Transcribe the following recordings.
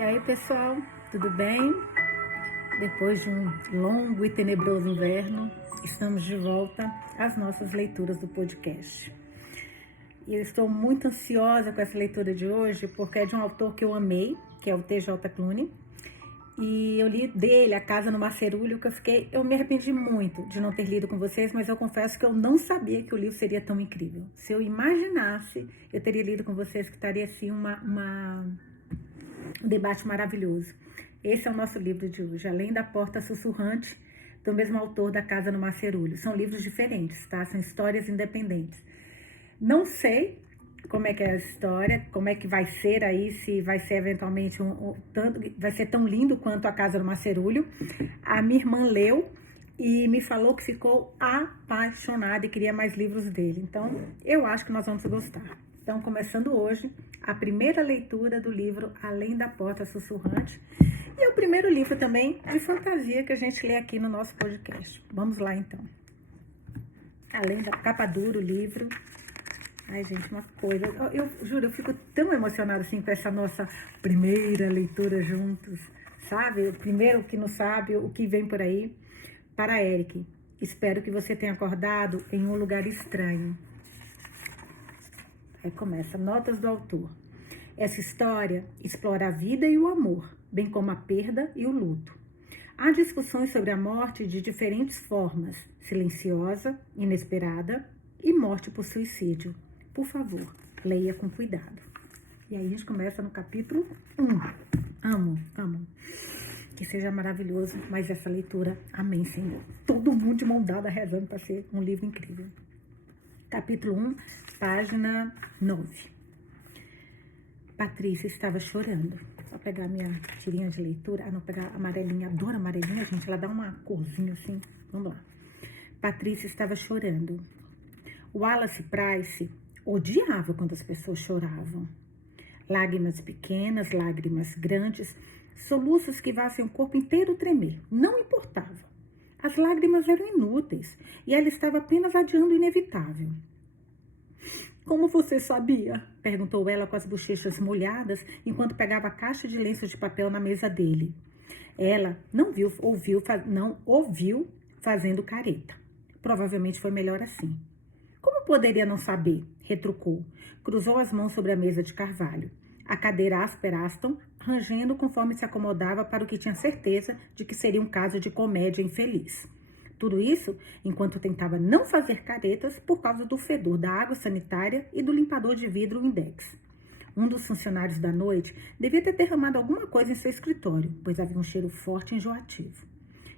E aí, pessoal, tudo bem? Depois de um longo e tenebroso inverno, estamos de volta às nossas leituras do podcast. E eu estou muito ansiosa com essa leitura de hoje, porque é de um autor que eu amei, que é o T.J. Clune. E eu li dele, A Casa no Macerúlio, que eu me arrependi muito de não ter lido com vocês, mas eu confesso que eu não sabia que o livro seria tão incrível. Se eu imaginasse, eu teria lido com vocês, que estaria assim um debate maravilhoso. Esse é o nosso livro de hoje, Além da Porta Sussurrante, do mesmo autor da Casa no Macerúlio. São livros diferentes, tá? São histórias independentes. Não sei como é que é a história, como é que vai ser aí, se vai ser eventualmente vai ser tão lindo quanto A Casa no Macerúlio. A minha irmã leu e me falou que ficou apaixonada e queria mais livros dele. Então, eu acho que nós vamos gostar. Então, começando hoje, a primeira leitura do livro Além da Porta Sussurrante. E é o primeiro livro também de fantasia que a gente lê aqui no nosso podcast. Vamos lá, então. Além da capa dura, o livro. Ai, gente, uma coisa... Eu juro, eu fico tão emocionada, assim, com essa nossa primeira leitura juntos, sabe? O primeiro que não sabe o que vem por aí. Para Eric, espero que você tenha acordado em um lugar estranho. Aí começa, notas do autor. Essa história explora a vida e o amor, bem como a perda e o luto. Há discussões sobre a morte de diferentes formas, silenciosa, inesperada e morte por suicídio. Por favor, leia com cuidado. E aí a gente começa no capítulo 1. Amo. Que seja maravilhoso, mas essa leitura, amém, Senhor. Todo mundo de mão dada rezando para ser um livro incrível. Capítulo 1, página 9. Patrícia estava chorando. Vou pegar minha tirinha de leitura. Não, pegar a amarelinha. Adoro amarelinha, gente. Ela dá uma corzinha assim. Vamos lá. Patrícia estava chorando. Wallace Price odiava quando as pessoas choravam. Lágrimas pequenas, lágrimas grandes, soluços que fazem o corpo inteiro tremer. Não importava. As lágrimas eram inúteis e ela estava apenas adiando o inevitável. Como você sabia? Perguntou ela com as bochechas molhadas enquanto pegava a caixa de lenços de papel na mesa dele. Ela não ouviu fazendo careta. Provavelmente foi melhor assim. Como poderia não saber? Retrucou. Cruzou as mãos sobre a mesa de carvalho. A cadeira áspera Aston, rangendo conforme se acomodava para o que tinha certeza de que seria um caso de comédia infeliz. Tudo isso enquanto tentava não fazer caretas por causa do fedor da água sanitária e do limpador de vidro Index. Um dos funcionários da noite devia ter derramado alguma coisa em seu escritório, pois havia um cheiro forte e enjoativo.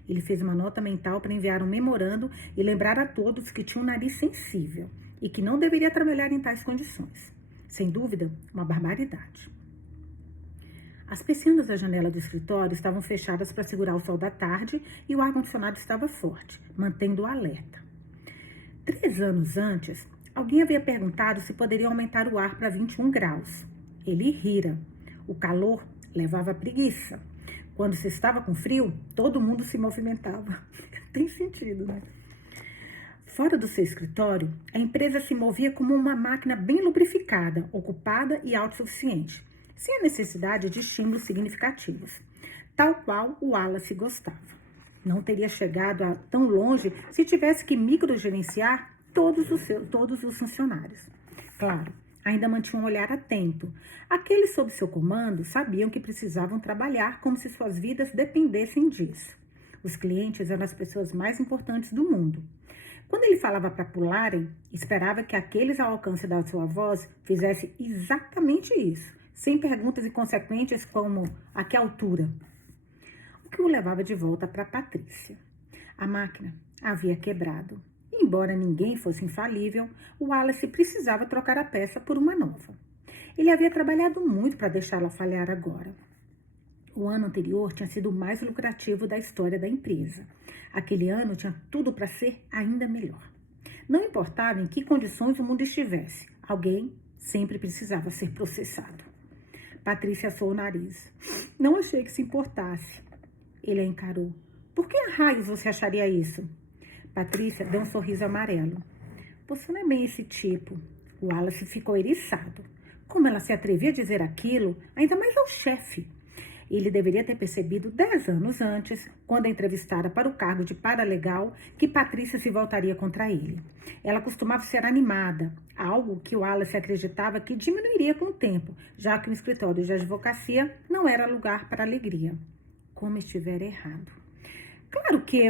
Ele fez uma nota mental para enviar um memorando e lembrar a todos que tinha um nariz sensível e que não deveria trabalhar em tais condições. Sem dúvida, uma barbaridade. As persianas da janela do escritório estavam fechadas para segurar o sol da tarde e o ar-condicionado estava forte, mantendo-o alerta. 3 anos antes, alguém havia perguntado se poderia aumentar o ar para 21 graus. Ele rira. O calor levava à preguiça. Quando se estava com frio, todo mundo se movimentava. Tem sentido, né? Fora do seu escritório, a empresa se movia como uma máquina bem lubrificada, ocupada e autossuficiente, sem a necessidade de estímulos significativos, tal qual o Wallace gostava. Não teria chegado a tão longe se tivesse que microgerenciar todos os funcionários. Claro, ainda mantinha um olhar atento. Aqueles sob seu comando sabiam que precisavam trabalhar como se suas vidas dependessem disso. Os clientes eram as pessoas mais importantes do mundo. Quando ele falava para pularem, esperava que aqueles ao alcance da sua voz fizessem exatamente isso, sem perguntas inconsequentes como a que altura. O que o levava de volta para Patrícia. A máquina havia quebrado. E, embora ninguém fosse infalível, o Wallace precisava trocar a peça por uma nova. Ele havia trabalhado muito para deixá-la falhar agora. O ano anterior tinha sido o mais lucrativo da história da empresa. Aquele ano tinha tudo para ser ainda melhor. Não importava em que condições o mundo estivesse, alguém sempre precisava ser processado. Patrícia assou o nariz. Não achei que se importasse. Ele a encarou. Por que raios você acharia isso? Patrícia deu um sorriso amarelo. Você não é bem esse tipo. O Wallace ficou eriçado. Como ela se atrevia a dizer aquilo, ainda mais ao chefe? Ele deveria ter percebido 10 anos antes, quando a entrevistara para o cargo de paralegal, que Patrícia se voltaria contra ele. Ela costumava ser animada, algo que o Wallace acreditava que diminuiria com o tempo, já que o escritório de advocacia não era lugar para alegria. Como estivera errado. Claro que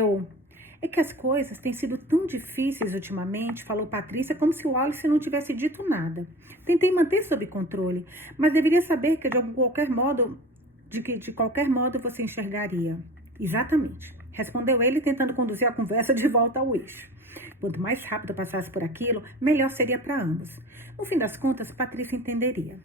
É que as coisas têm sido tão difíceis ultimamente, falou Patrícia, como se o Wallace não tivesse dito nada. Tentei manter sob controle, mas deveria saber que de qualquer modo você enxergaria. Exatamente, respondeu ele, tentando conduzir a conversa de volta ao eixo. Quanto mais rápido passasse por aquilo, melhor seria para ambos. No fim das contas, Patrícia entenderia.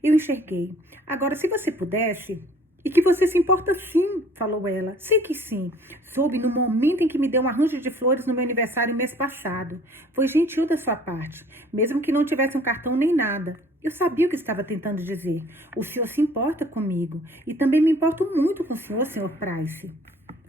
Eu enxerguei. Agora, se você pudesse... E que você se importa sim, falou ela. Sei que sim. Soube no momento em que me deu um arranjo de flores no meu aniversário mês passado. Foi gentil da sua parte, mesmo que não tivesse um cartão nem nada. Eu sabia o que estava tentando dizer. O senhor se importa comigo. E também me importo muito com o senhor Price.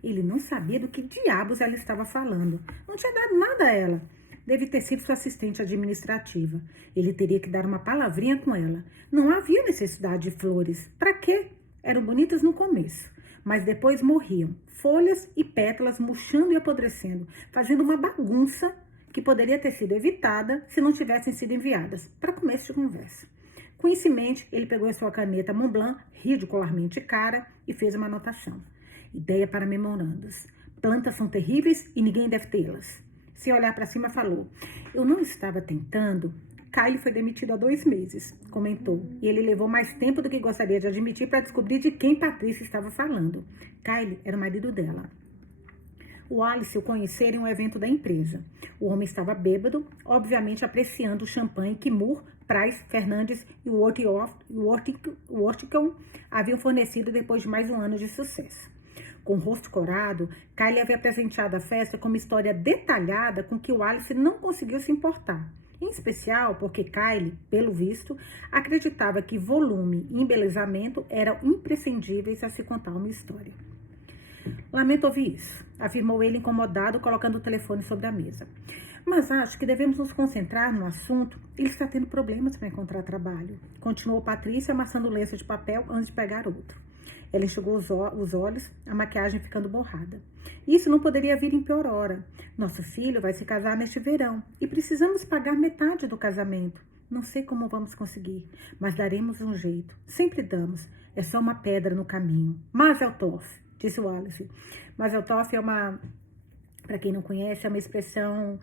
Ele não sabia do que diabos ela estava falando. Não tinha dado nada a ela. Deve ter sido sua assistente administrativa. Ele teria que dar uma palavrinha com ela. Não havia necessidade de flores. Para quê? Eram bonitas no começo, mas depois morriam, folhas e pétalas murchando e apodrecendo, fazendo uma bagunça que poderia ter sido evitada se não tivessem sido enviadas, para começo de conversa. Com isso em mente, ele pegou a sua caneta Montblanc, ridicularmente cara, e fez uma anotação. Ideia para memorandos. Plantas são terríveis e ninguém deve tê-las. Sem olhar para cima, falou. Eu não estava tentando... Kyle foi demitido há 2 meses, comentou, e ele levou mais tempo do que gostaria de admitir para descobrir de quem Patrícia estava falando. Kyle era o marido dela. O Wallace o conheceram em um evento da empresa. O homem estava bêbado, obviamente apreciando o champanhe que Moore, Price, Fernandes e Worthington haviam fornecido depois de mais um ano de sucesso. Com o rosto corado, Kyle havia presenteado a festa com uma história detalhada com que o Wallace não conseguiu se importar. Em especial porque Kyle, pelo visto, acreditava que volume e embelezamento eram imprescindíveis a se contar uma história. Lamento ouvir isso, afirmou ele incomodado, colocando o telefone sobre a mesa. Mas acho que devemos nos concentrar no assunto. Ele está tendo problemas para encontrar trabalho. Continuou Patrícia, amassando o lenço de papel antes de pegar outro. Ela enxugou os olhos, a maquiagem ficando borrada. Isso não poderia vir em pior hora. Nosso filho vai se casar neste verão e precisamos pagar metade do casamento. Não sei como vamos conseguir, mas daremos um jeito. Sempre damos. É só uma pedra no caminho. Mazel tov, disse Wallace. Mazel tov é para quem não conhece, é uma expressão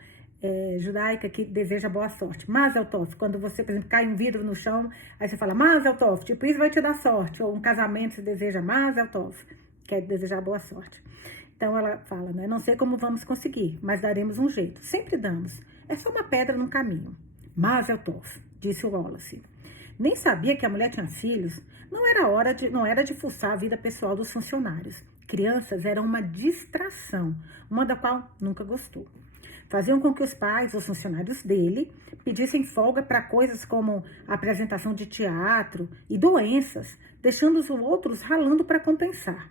judaica que deseja boa sorte. Mazel tov, quando você, por exemplo, cai um vidro no chão, aí você fala Mazel tov, tipo, isso vai te dar sorte. Ou um casamento se deseja Mazel tov, quer desejar boa sorte. Então ela fala, né? Não sei como vamos conseguir, mas daremos um jeito. Sempre damos. É só uma pedra no caminho. Mazel tov, disse o Wallace. Nem sabia que a mulher tinha filhos. Não era de fuçar a vida pessoal dos funcionários. Crianças eram uma distração, uma da qual nunca gostou. Faziam com que os pais, os funcionários dele, pedissem folga para coisas como apresentação de teatro e doenças, deixando os outros ralando para compensar.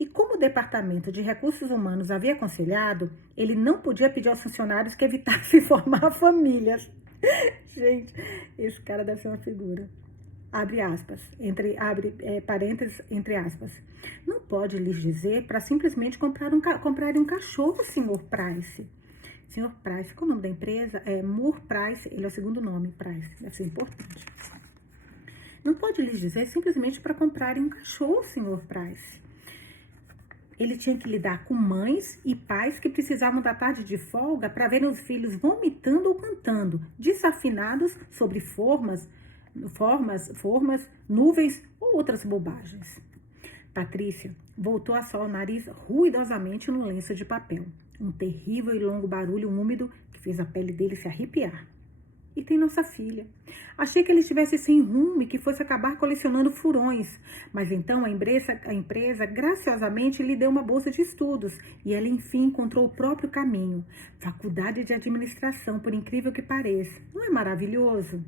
E como o Departamento de Recursos Humanos havia aconselhado, ele não podia pedir aos funcionários que evitassem formar famílias. Gente, esse cara deve ser uma figura. Abre aspas, parênteses, entre aspas. Não pode lhes dizer para simplesmente comprarem um cachorro, Sr. Price. Sr. Price, qual é o nome da empresa? Moore Price, ele é o segundo nome, Price, deve ser importante. Não pode lhes dizer simplesmente para comprarem um cachorro, Sr. Price. Ele tinha que lidar com mães e pais que precisavam da tarde de folga para verem os filhos vomitando ou cantando, desafinados sobre formas, nuvens ou outras bobagens. Patrícia voltou a soar o nariz ruidosamente no lenço de papel. Um terrível e longo barulho úmido que fez a pele dele se arrepiar. E tem nossa filha. Achei que ele estivesse sem rumo e que fosse acabar colecionando furões. Mas então a empresa graciosamente lhe deu uma bolsa de estudos e ela enfim encontrou o próprio caminho. Faculdade de administração, por incrível que pareça. Não é maravilhoso?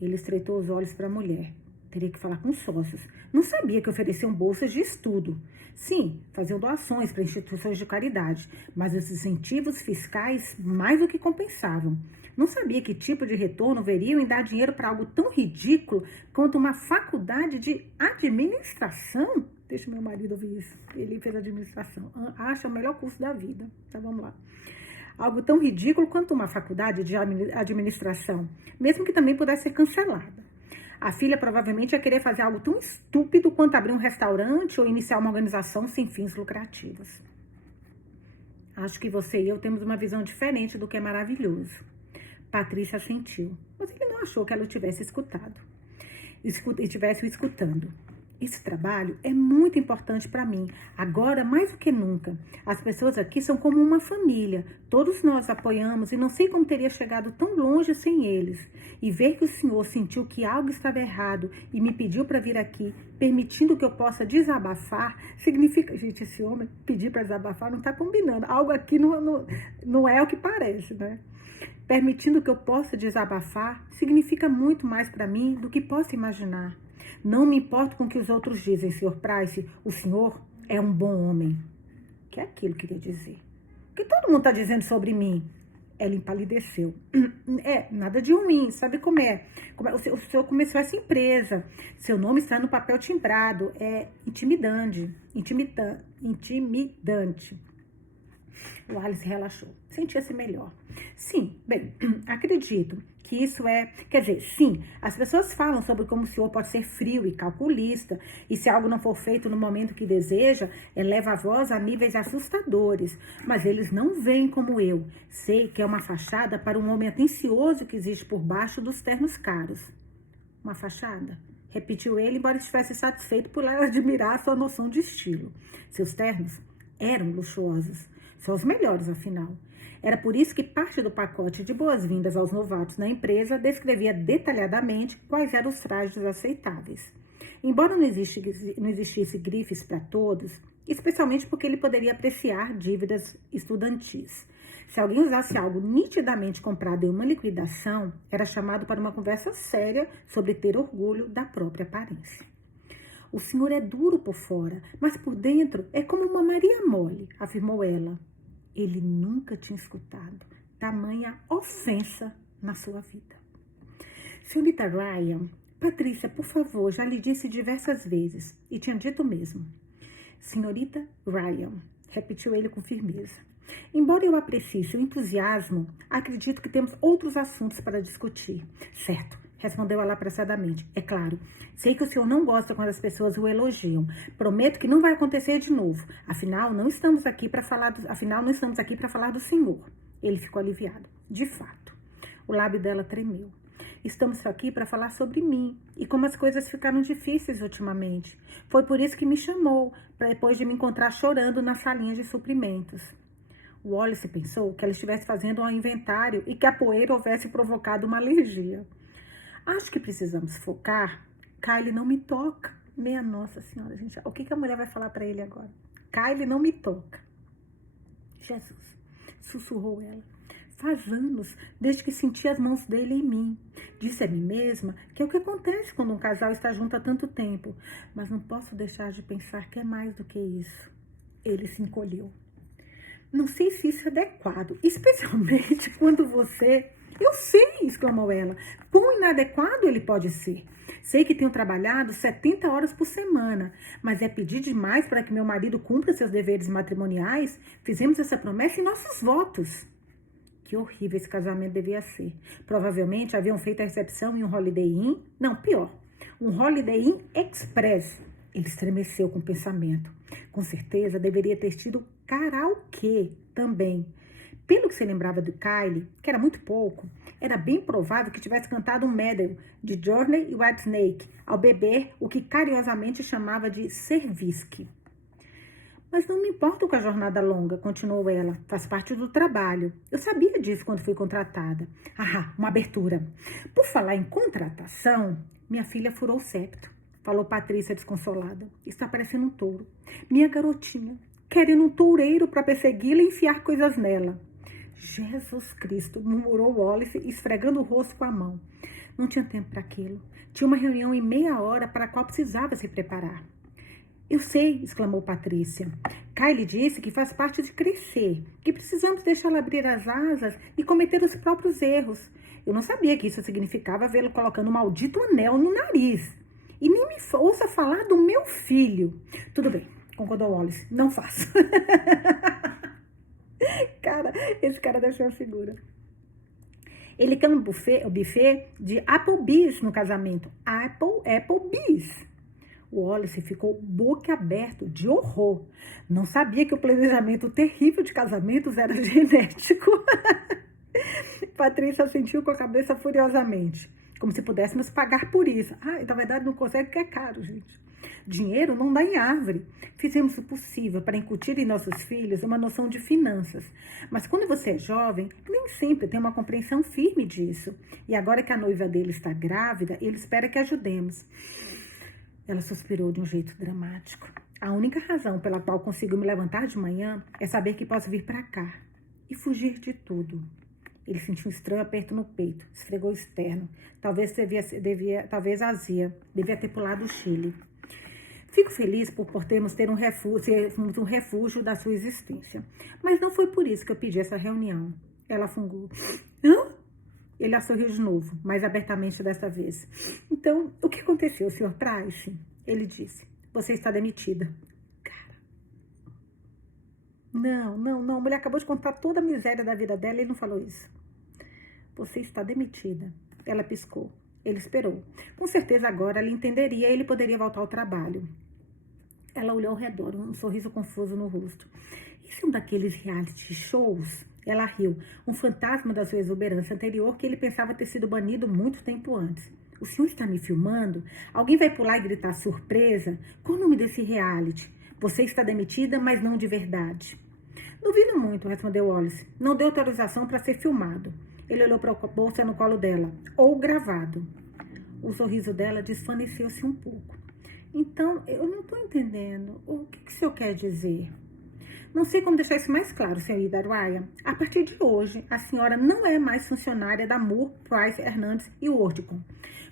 Ele estreitou os olhos para a mulher. Teria que falar com sócios. Não sabia que ofereciam bolsas de estudo. Sim, faziam doações para instituições de caridade, mas os incentivos fiscais mais do que compensavam. Não sabia que tipo de retorno veriam em dar dinheiro para algo tão ridículo quanto uma faculdade de administração. Deixa meu marido ouvir isso. Ele fez administração. Acha o melhor curso da vida. Então, vamos lá. Algo tão ridículo quanto uma faculdade de administração, mesmo que também pudesse ser cancelada. A filha provavelmente ia querer fazer algo tão estúpido quanto abrir um restaurante ou iniciar uma organização sem fins lucrativos. Acho que você e eu temos uma visão diferente do que é maravilhoso. Patrícia assentiu, mas ele não achou que ela o tivesse escutado. E estivesse o escutando. Esse trabalho é muito importante para mim, agora mais do que nunca. As pessoas aqui são como uma família, todos nós apoiamos e não sei como teria chegado tão longe sem eles. E ver que o senhor sentiu que algo estava errado e me pediu para vir aqui, permitindo que eu possa desabafar, significa... Gente, esse homem pedir para desabafar não está combinando, algo aqui não é o que parece, né? Permitindo que eu possa desabafar, significa muito mais para mim do que posso imaginar. Não me importo com o que os outros dizem, Sr. Price. O senhor é um bom homem. Que é aquilo que queria dizer? O que todo mundo está dizendo sobre mim? Ela empalideceu. Nada de ruim, sabe como é? O senhor começou essa empresa. Seu nome está no papel timbrado. É intimidante. O Alice relaxou. Sentia-se melhor. Sim, bem, acredito que isso é... Quer dizer, sim, as pessoas falam sobre como o senhor pode ser frio e calculista, e se algo não for feito no momento que deseja, eleva a voz a níveis assustadores. Mas eles não veem como eu. Sei que é uma fachada para um homem atencioso que existe por baixo dos ternos caros. Uma fachada? Repetiu ele, embora estivesse satisfeito por ela admirar sua noção de estilo. Seus ternos eram luxuosos. São os melhores, afinal. Era por isso que parte do pacote de boas-vindas aos novatos na empresa descrevia detalhadamente quais eram os trajes aceitáveis. Embora não existisse grifes para todos, especialmente porque ele poderia apreciar dívidas estudantis. Se alguém usasse algo nitidamente comprado em uma liquidação, era chamado para uma conversa séria sobre ter orgulho da própria aparência. O senhor é duro por fora, mas por dentro é como uma Maria mole, afirmou ela. Ele nunca tinha escutado tamanha ofensa na sua vida. Senhorita Ryan, Patrícia, por favor, já lhe disse diversas vezes, e tinha dito mesmo. Senhorita Ryan, repetiu ele com firmeza. Embora eu aprecie seu entusiasmo, acredito que temos outros assuntos para discutir. Certo, respondeu ela apressadamente. É claro, sei que o senhor não gosta quando as pessoas o elogiam. Prometo que não vai acontecer de novo. Afinal, não estamos aqui para falar do senhor. Ele ficou aliviado. De fato. O lábio dela tremeu. Estamos aqui para falar sobre mim e como as coisas ficaram difíceis ultimamente. Foi por isso que me chamou, para depois de me encontrar chorando na salinha de suprimentos. O Wallace pensou que ela estivesse fazendo um inventário e que a poeira houvesse provocado uma alergia. Acho que precisamos focar. Kylie não me toca. Minha Nossa Senhora, gente. O que a mulher vai falar para ele agora? Kylie não me toca. Jesus, sussurrou ela. Faz anos, desde que senti as mãos dele em mim. Disse a mim mesma que é o que acontece quando um casal está junto há tanto tempo. Mas não posso deixar de pensar que é mais do que isso. Ele se encolheu. Não sei se isso é adequado, especialmente quando você... Eu sei, exclamou ela. Quão inadequado ele pode ser. Sei que tenho trabalhado 70 horas por semana, mas é pedir demais para que meu marido cumpra seus deveres matrimoniais? Fizemos essa promessa em nossos votos. Que horrível esse casamento devia ser. Provavelmente haviam feito a recepção em um Holiday Inn. Não, pior, um Holiday Inn Express. Ele estremeceu com o pensamento. Com certeza deveria ter tido karaokê também. Pelo que se lembrava de Kylie, que era muito pouco, era bem provável que tivesse cantado um medley de Journey e Whitesnake ao beber o que carinhosamente chamava de serviçque. Mas não me importo com a jornada longa, continuou ela. Faz parte do trabalho. Eu sabia disso quando fui contratada. Ah, uma abertura. Por falar em contratação, minha filha furou o septo, falou Patrícia desconsolada. Está parecendo um touro. Minha garotinha, querendo um toureiro para persegui-la e enfiar coisas nela. Jesus Cristo, murmurou Wallace, esfregando o rosto com a mão. Não tinha tempo para aquilo. Tinha uma reunião em meia hora para a qual precisava se preparar. Eu sei, exclamou Patrícia. Kylie disse que faz parte de crescer, que precisamos deixá-la abrir as asas e cometer os próprios erros. Eu não sabia que isso significava vê-lo colocando um maldito anel no nariz. E nem me ouça falar do meu filho. Tudo bem, concordou Wallace. Não faço. Cara, esse cara deve ser uma figura. Ele quer um buffet de Applebee's no casamento. Applebee's. O Wallace ficou boquiaberto de horror. Não sabia que o planejamento terrível de casamentos era genético. Patrícia sentiu com a cabeça furiosamente, como se pudéssemos pagar por isso. Na verdade não consegue porque é caro, gente. Dinheiro não dá em árvore. Fizemos o possível para incutir em nossos filhos uma noção de finanças. Mas quando você é jovem, nem sempre tem uma compreensão firme disso. E agora que a noiva dele está grávida, ele espera que ajudemos. Ela suspirou de um jeito dramático. A única razão pela qual consigo me levantar de manhã é saber que posso vir para cá e fugir de tudo. Ele sentiu um estranho aperto no peito, esfregou o externo. Talvez azia, devia ter pulado o Chile. Fico feliz por termos um refúgio da sua existência. Mas não foi por isso que eu pedi essa reunião. Ela fungou. Hã? Ele a sorriu de novo, mais abertamente dessa vez. Então, o que aconteceu, Sr. Price? Ele disse. Você está demitida. Cara. Não. A mulher acabou de contar toda a miséria da vida dela e ele não falou isso. Você está demitida. Ela piscou. Ele esperou. Com certeza agora ela entenderia e ele poderia voltar ao trabalho. Ela olhou ao redor, um sorriso confuso no rosto. Isso é um daqueles reality shows? Ela riu. Um fantasma da sua exuberância anterior que ele pensava ter sido banido muito tempo antes. O senhor está me filmando? Alguém vai pular e gritar surpresa? Qual o nome desse reality? Você está demitida, mas não de verdade. Duvido muito, respondeu Wallace. Não deu autorização para ser filmado. Ele olhou para a bolsa no colo dela. Ou gravado. O sorriso dela desvaneceu-se um pouco. Então, eu não estou entendendo. O que o senhor quer dizer? Não sei como deixar isso mais claro, senhorita Ryan. A partir de hoje, a senhora não é mais funcionária da Moore, Price, Hernandes e Worthington.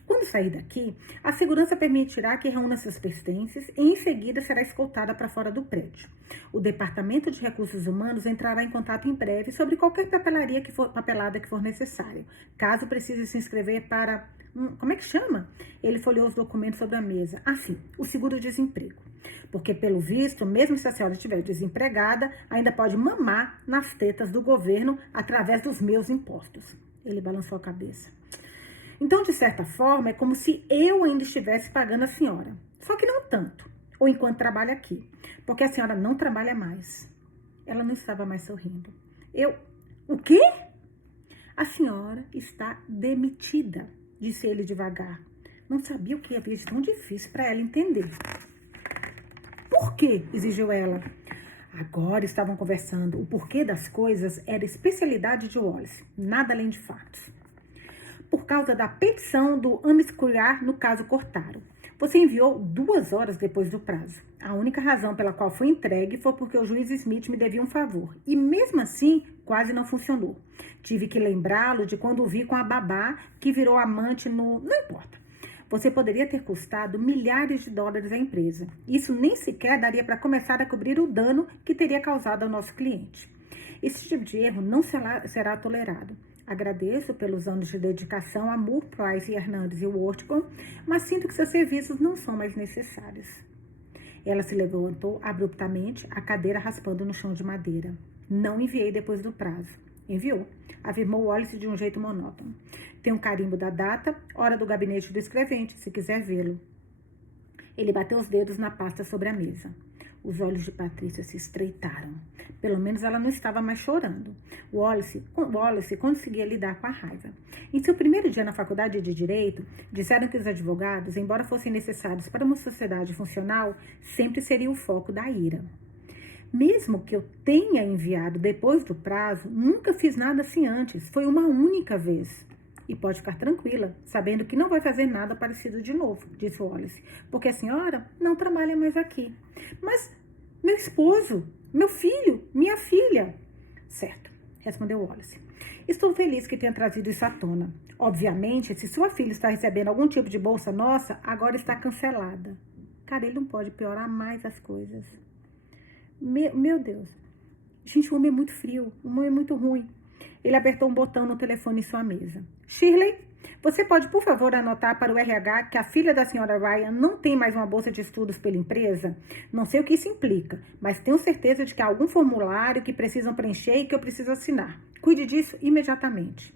Quando sair daqui, a segurança permitirá que reúna seus pertences e em seguida será escoltada para fora do prédio. O Departamento de Recursos Humanos entrará em contato em breve sobre qualquer papelada que for necessário, caso precise se inscrever para... como é que chama? Ele folheou os documentos sobre a mesa. Sim, o seguro-desemprego. Porque, pelo visto, mesmo se a senhora estiver desempregada, ainda pode mamar nas tetas do governo através dos meus impostos. Ele balançou a cabeça. Então, de certa forma, é como se eu ainda estivesse pagando a senhora. Só que não tanto, ou enquanto trabalha aqui. Porque a senhora não trabalha mais. Ela não estava mais sorrindo. O quê? A senhora está demitida, disse ele devagar. Não sabia o que havia de tão difícil para ela entender. Por quê? Exigiu ela. Agora estavam conversando. O porquê das coisas era especialidade de Wallace, nada além de fatos. Por causa da petição do Amish Courier no caso Cortaro. Você enviou 2 horas depois do prazo. A única razão pela qual foi entregue foi porque o juiz Smith me devia um favor. E mesmo assim, quase não funcionou. Tive que lembrá-lo de quando o vi com a babá que virou amante no... Não importa. Você poderia ter custado milhares de dólares à empresa. Isso nem sequer daria para começar a cobrir o dano que teria causado ao nosso cliente. Esse tipo de erro não será tolerado. Agradeço pelos anos de dedicação a Moore, Price, Hernandes e Worthington, mas sinto que seus serviços não são mais necessários. Ela se levantou abruptamente, a cadeira raspando no chão de madeira. Não enviei depois do prazo. Enviou, afirmou Wallace de um jeito monótono. Tem um carimbo da data, hora do gabinete do escrevente, se quiser vê-lo. Ele bateu os dedos na pasta sobre a mesa. Os olhos de Patrícia se estreitaram. Pelo menos ela não estava mais chorando. Wallace conseguia lidar com a raiva. Em seu primeiro dia na faculdade de Direito, disseram que os advogados, embora fossem necessários para uma sociedade funcional, sempre seriam o foco da ira. Mesmo que eu tenha enviado depois do prazo, nunca fiz nada assim antes. Foi uma única vez. E pode ficar tranquila, sabendo que não vai fazer nada parecido de novo, disse Wallace, porque a senhora não trabalha mais aqui. Mas meu esposo, meu filho, minha filha. Certo, respondeu Wallace. Estou feliz que tenha trazido isso à tona. Obviamente, se sua filha está recebendo algum tipo de bolsa nossa, agora está cancelada. Cara, ele não pode piorar mais as coisas. Meu Deus. Gente, o homem é muito frio. O homem é muito ruim. Ele apertou um botão no telefone em sua mesa. Shirley, você pode, por favor, anotar para o RH que a filha da senhora Ryan não tem mais uma bolsa de estudos pela empresa? Não sei o que isso implica, mas tenho certeza de que há algum formulário que precisam preencher e que eu preciso assinar. Cuide disso imediatamente.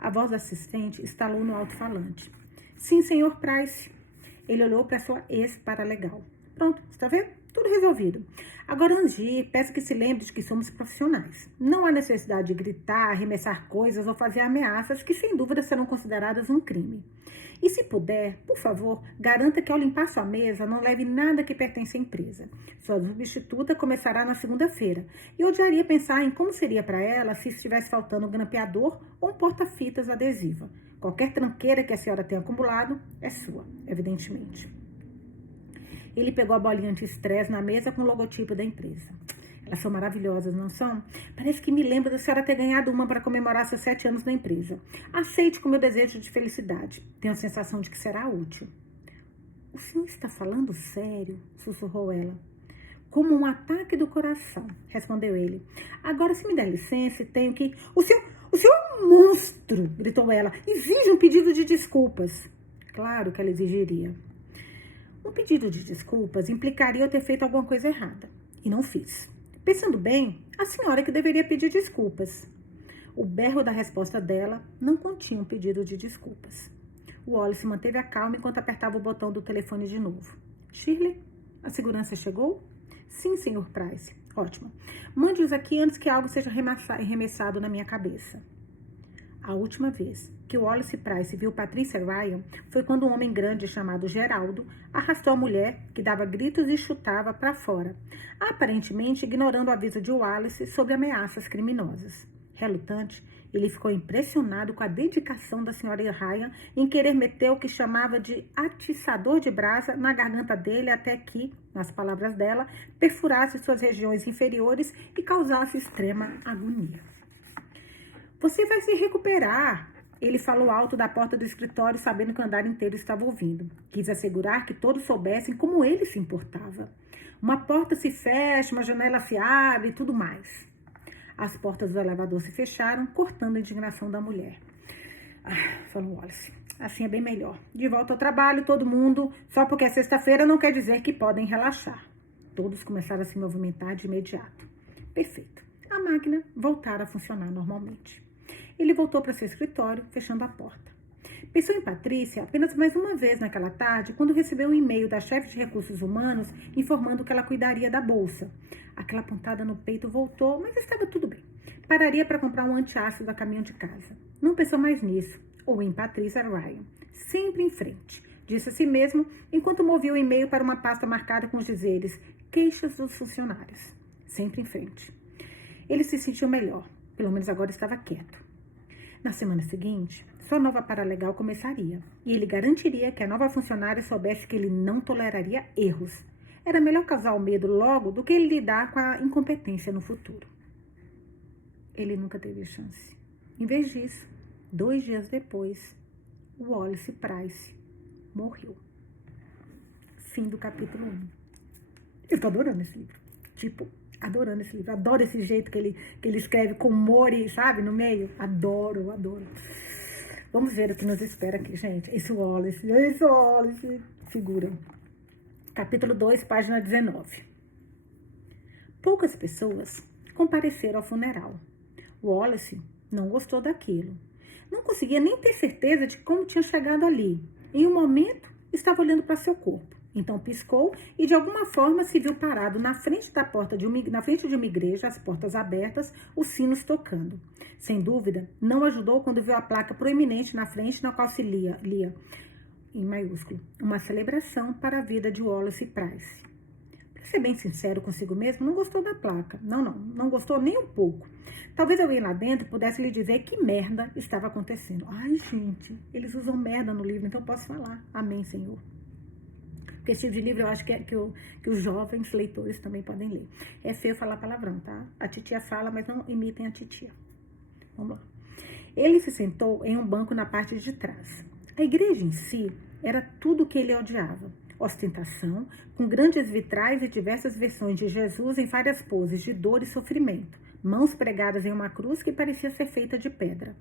A voz do assistente estalou no alto-falante. Sim, senhor Price. Ele olhou para sua ex-paralegal. Pronto, está vendo? Tudo resolvido. Agora, antes de ir, peço que se lembre de que somos profissionais. Não há necessidade de gritar, arremessar coisas ou fazer ameaças que, sem dúvida, serão consideradas um crime. E se puder, por favor, garanta que ao limpar sua mesa não leve nada que pertence à empresa. Sua substituta começará na segunda-feira. E eu odiaria pensar em como seria para ela se estivesse faltando um grampeador ou um porta-fitas adesiva. Qualquer tranqueira que a senhora tenha acumulado é sua, evidentemente. Ele pegou a bolinha anti-estresse na mesa com o logotipo da empresa. Elas são maravilhosas, não são? Parece que me lembro da senhora ter ganhado uma para comemorar seus 7 anos na empresa. Aceite com meu desejo de felicidade. Tenho a sensação de que será útil. O senhor está falando sério? Sussurrou ela. Como um ataque do coração, respondeu ele. Agora, se me der licença, tenho que... O senhor é um monstro, gritou ela. Exige um pedido de desculpas. Claro que ela exigiria. Um pedido de desculpas implicaria eu ter feito alguma coisa errada. E não fiz. Pensando bem, a senhora que deveria pedir desculpas. O berro da resposta dela não continha um pedido de desculpas. O Wallace manteve a calma enquanto apertava o botão do telefone de novo. Shirley, a segurança chegou? Sim, senhor Price. Ótimo. Mande-os aqui antes que algo seja arremessado na minha cabeça. A última vez que o Wallace Price viu Patricia Ryan foi quando um homem grande chamado Geraldo arrastou a mulher, que dava gritos e chutava, para fora, aparentemente ignorando o aviso de Wallace sobre ameaças criminosas. Relutante, ele ficou impressionado com a dedicação da senhora Ryan em querer meter o que chamava de atiçador de brasa na garganta dele até que, nas palavras dela, perfurasse suas regiões inferiores e causasse extrema agonia. Você vai se recuperar, ele falou alto da porta do escritório, sabendo que o andar inteiro estava ouvindo. Quis assegurar que todos soubessem como ele se importava. Uma porta se fecha, uma janela se abre e tudo mais. As portas do elevador se fecharam, cortando a indignação da mulher. Falou Wallace. Assim é bem melhor. De volta ao trabalho, todo mundo, só porque é sexta-feira não quer dizer que podem relaxar. Todos começaram a se movimentar de imediato. Perfeito. A máquina voltara a funcionar normalmente. Ele voltou para seu escritório, fechando a porta. Pensou em Patrícia apenas mais uma vez naquela tarde, quando recebeu um e-mail da chefe de recursos humanos informando que ela cuidaria da bolsa. Aquela pontada no peito voltou, mas estava tudo bem. Pararia para comprar um antiácido a caminho de casa. Não pensou mais nisso, ou em Patricia Ryan. Sempre em frente, disse a si mesmo, enquanto movia o e-mail para uma pasta marcada com os dizeres queixas dos funcionários. Sempre em frente. Ele se sentiu melhor, pelo menos agora estava quieto. Na semana seguinte, sua nova paralegal começaria, e ele garantiria que a nova funcionária soubesse que ele não toleraria erros. Era melhor causar o medo logo do que ele lidar com a incompetência no futuro. Ele nunca teve chance. Em vez disso, 2 dias depois, o Wallace Price morreu. Fim do capítulo 1. Eu tô adorando esse livro. Adorando esse livro. Adoro esse jeito que ele escreve com humor e, sabe, no meio. Adoro. Vamos ver o que nos espera aqui, gente. Esse Wallace, figura. Capítulo 2, página 19. Poucas pessoas compareceram ao funeral. Wallace não gostou daquilo. Não conseguia nem ter certeza de como tinha chegado ali. Em um momento, estava olhando para seu corpo. Então piscou e de alguma forma se viu parado na frente da porta na frente de uma igreja, as portas abertas, os sinos tocando. Sem dúvida, não ajudou quando viu a placa proeminente na frente, na qual se lia em maiúsculo, uma celebração para a vida de Wallace Price. Para ser bem sincero consigo mesmo, não gostou da placa. Não gostou nem um pouco. Talvez alguém lá dentro pudesse lhe dizer que merda estava acontecendo. Ai, gente, eles usam merda no livro, então eu posso falar. Amém, Senhor. Porque esse tipo de livro eu acho que os jovens leitores também podem ler. É feio falar palavrão, tá? A titia fala, mas não imitem a titia. Vamos lá. Ele se sentou em um banco na parte de trás. A igreja em si era tudo o que ele odiava. ostentação, com grandes vitrais e diversas versões de Jesus em várias poses de dor e sofrimento, mãos pregadas em uma cruz que parecia ser feita de pedra.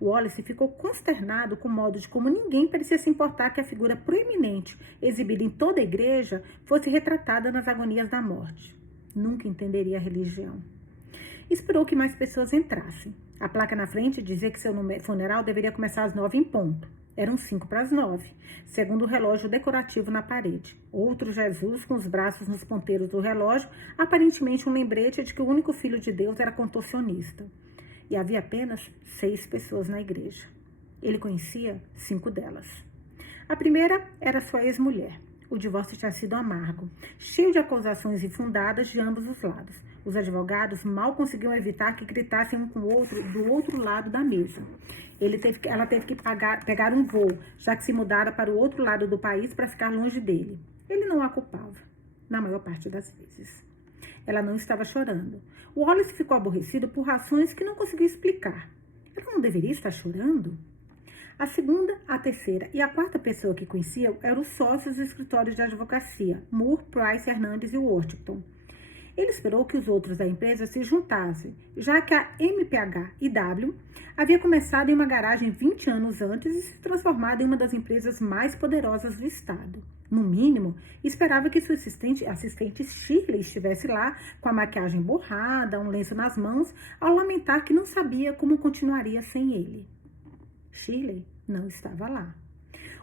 Wallace ficou consternado com o modo de como ninguém parecia se importar que a figura proeminente, exibida em toda a igreja, fosse retratada nas agonias da morte. Nunca entenderia a religião. Esperou que mais pessoas entrassem. A placa na frente dizia que seu funeral deveria começar às 9 em ponto. Eram 5 para as 9, segundo o relógio decorativo na parede. Outro Jesus com os braços nos ponteiros do relógio, aparentemente um lembrete de que o único filho de Deus era contorcionista. E havia apenas 6 pessoas na igreja. Ele conhecia 5 delas. A primeira era sua ex-mulher. O divórcio tinha sido amargo, cheio de acusações infundadas de ambos os lados. Os advogados mal conseguiam evitar que gritassem um com o outro do outro lado da mesa. Ela teve que pegar um voo, já que se mudara para o outro lado do país para ficar longe dele. Ele não a culpava, na maior parte das vezes. Ela não estava chorando. O Wallace ficou aborrecido por razões que não conseguiu explicar. Ela não deveria estar chorando? A segunda, a terceira e a quarta pessoa que conhecia eram os sócios dos escritórios de advocacia, Moore, Price, Hernandes e Washington. Ele esperou que os outros da empresa se juntassem, já que a MPH&W havia começado em uma garagem 20 anos antes e se transformado em uma das empresas mais poderosas do estado. No mínimo, esperava que sua assistente Shirley estivesse lá com a maquiagem borrada, um lenço nas mãos, ao lamentar que não sabia como continuaria sem ele. Shirley não estava lá.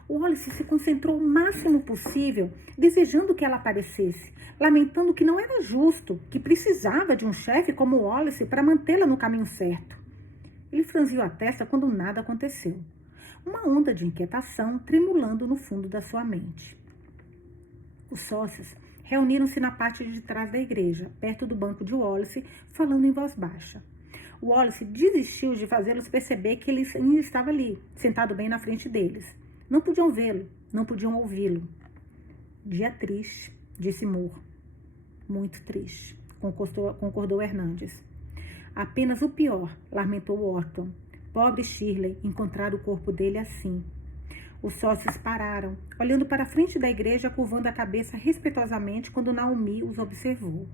Wallace se concentrou o máximo possível, desejando que ela aparecesse, lamentando que não era justo, que precisava de um chefe como Wallace para mantê-la no caminho certo. Ele franziu a testa quando nada aconteceu. Uma onda de inquietação tremulando no fundo da sua mente. Os sócios reuniram-se na parte de trás da igreja, perto do banco de Wallace, falando em voz baixa. Wallace desistiu de fazê-los perceber que ele ainda estava ali, sentado bem na frente deles. Não podiam vê-lo, não podiam ouvi-lo. Dia triste, disse Moore. Muito triste, concordou Hernandes. Apenas o pior, lamentou Wharton. Pobre Shirley, encontrar o corpo dele assim. Os sócios pararam, olhando para a frente da igreja, curvando a cabeça respeitosamente quando Naomi os observou.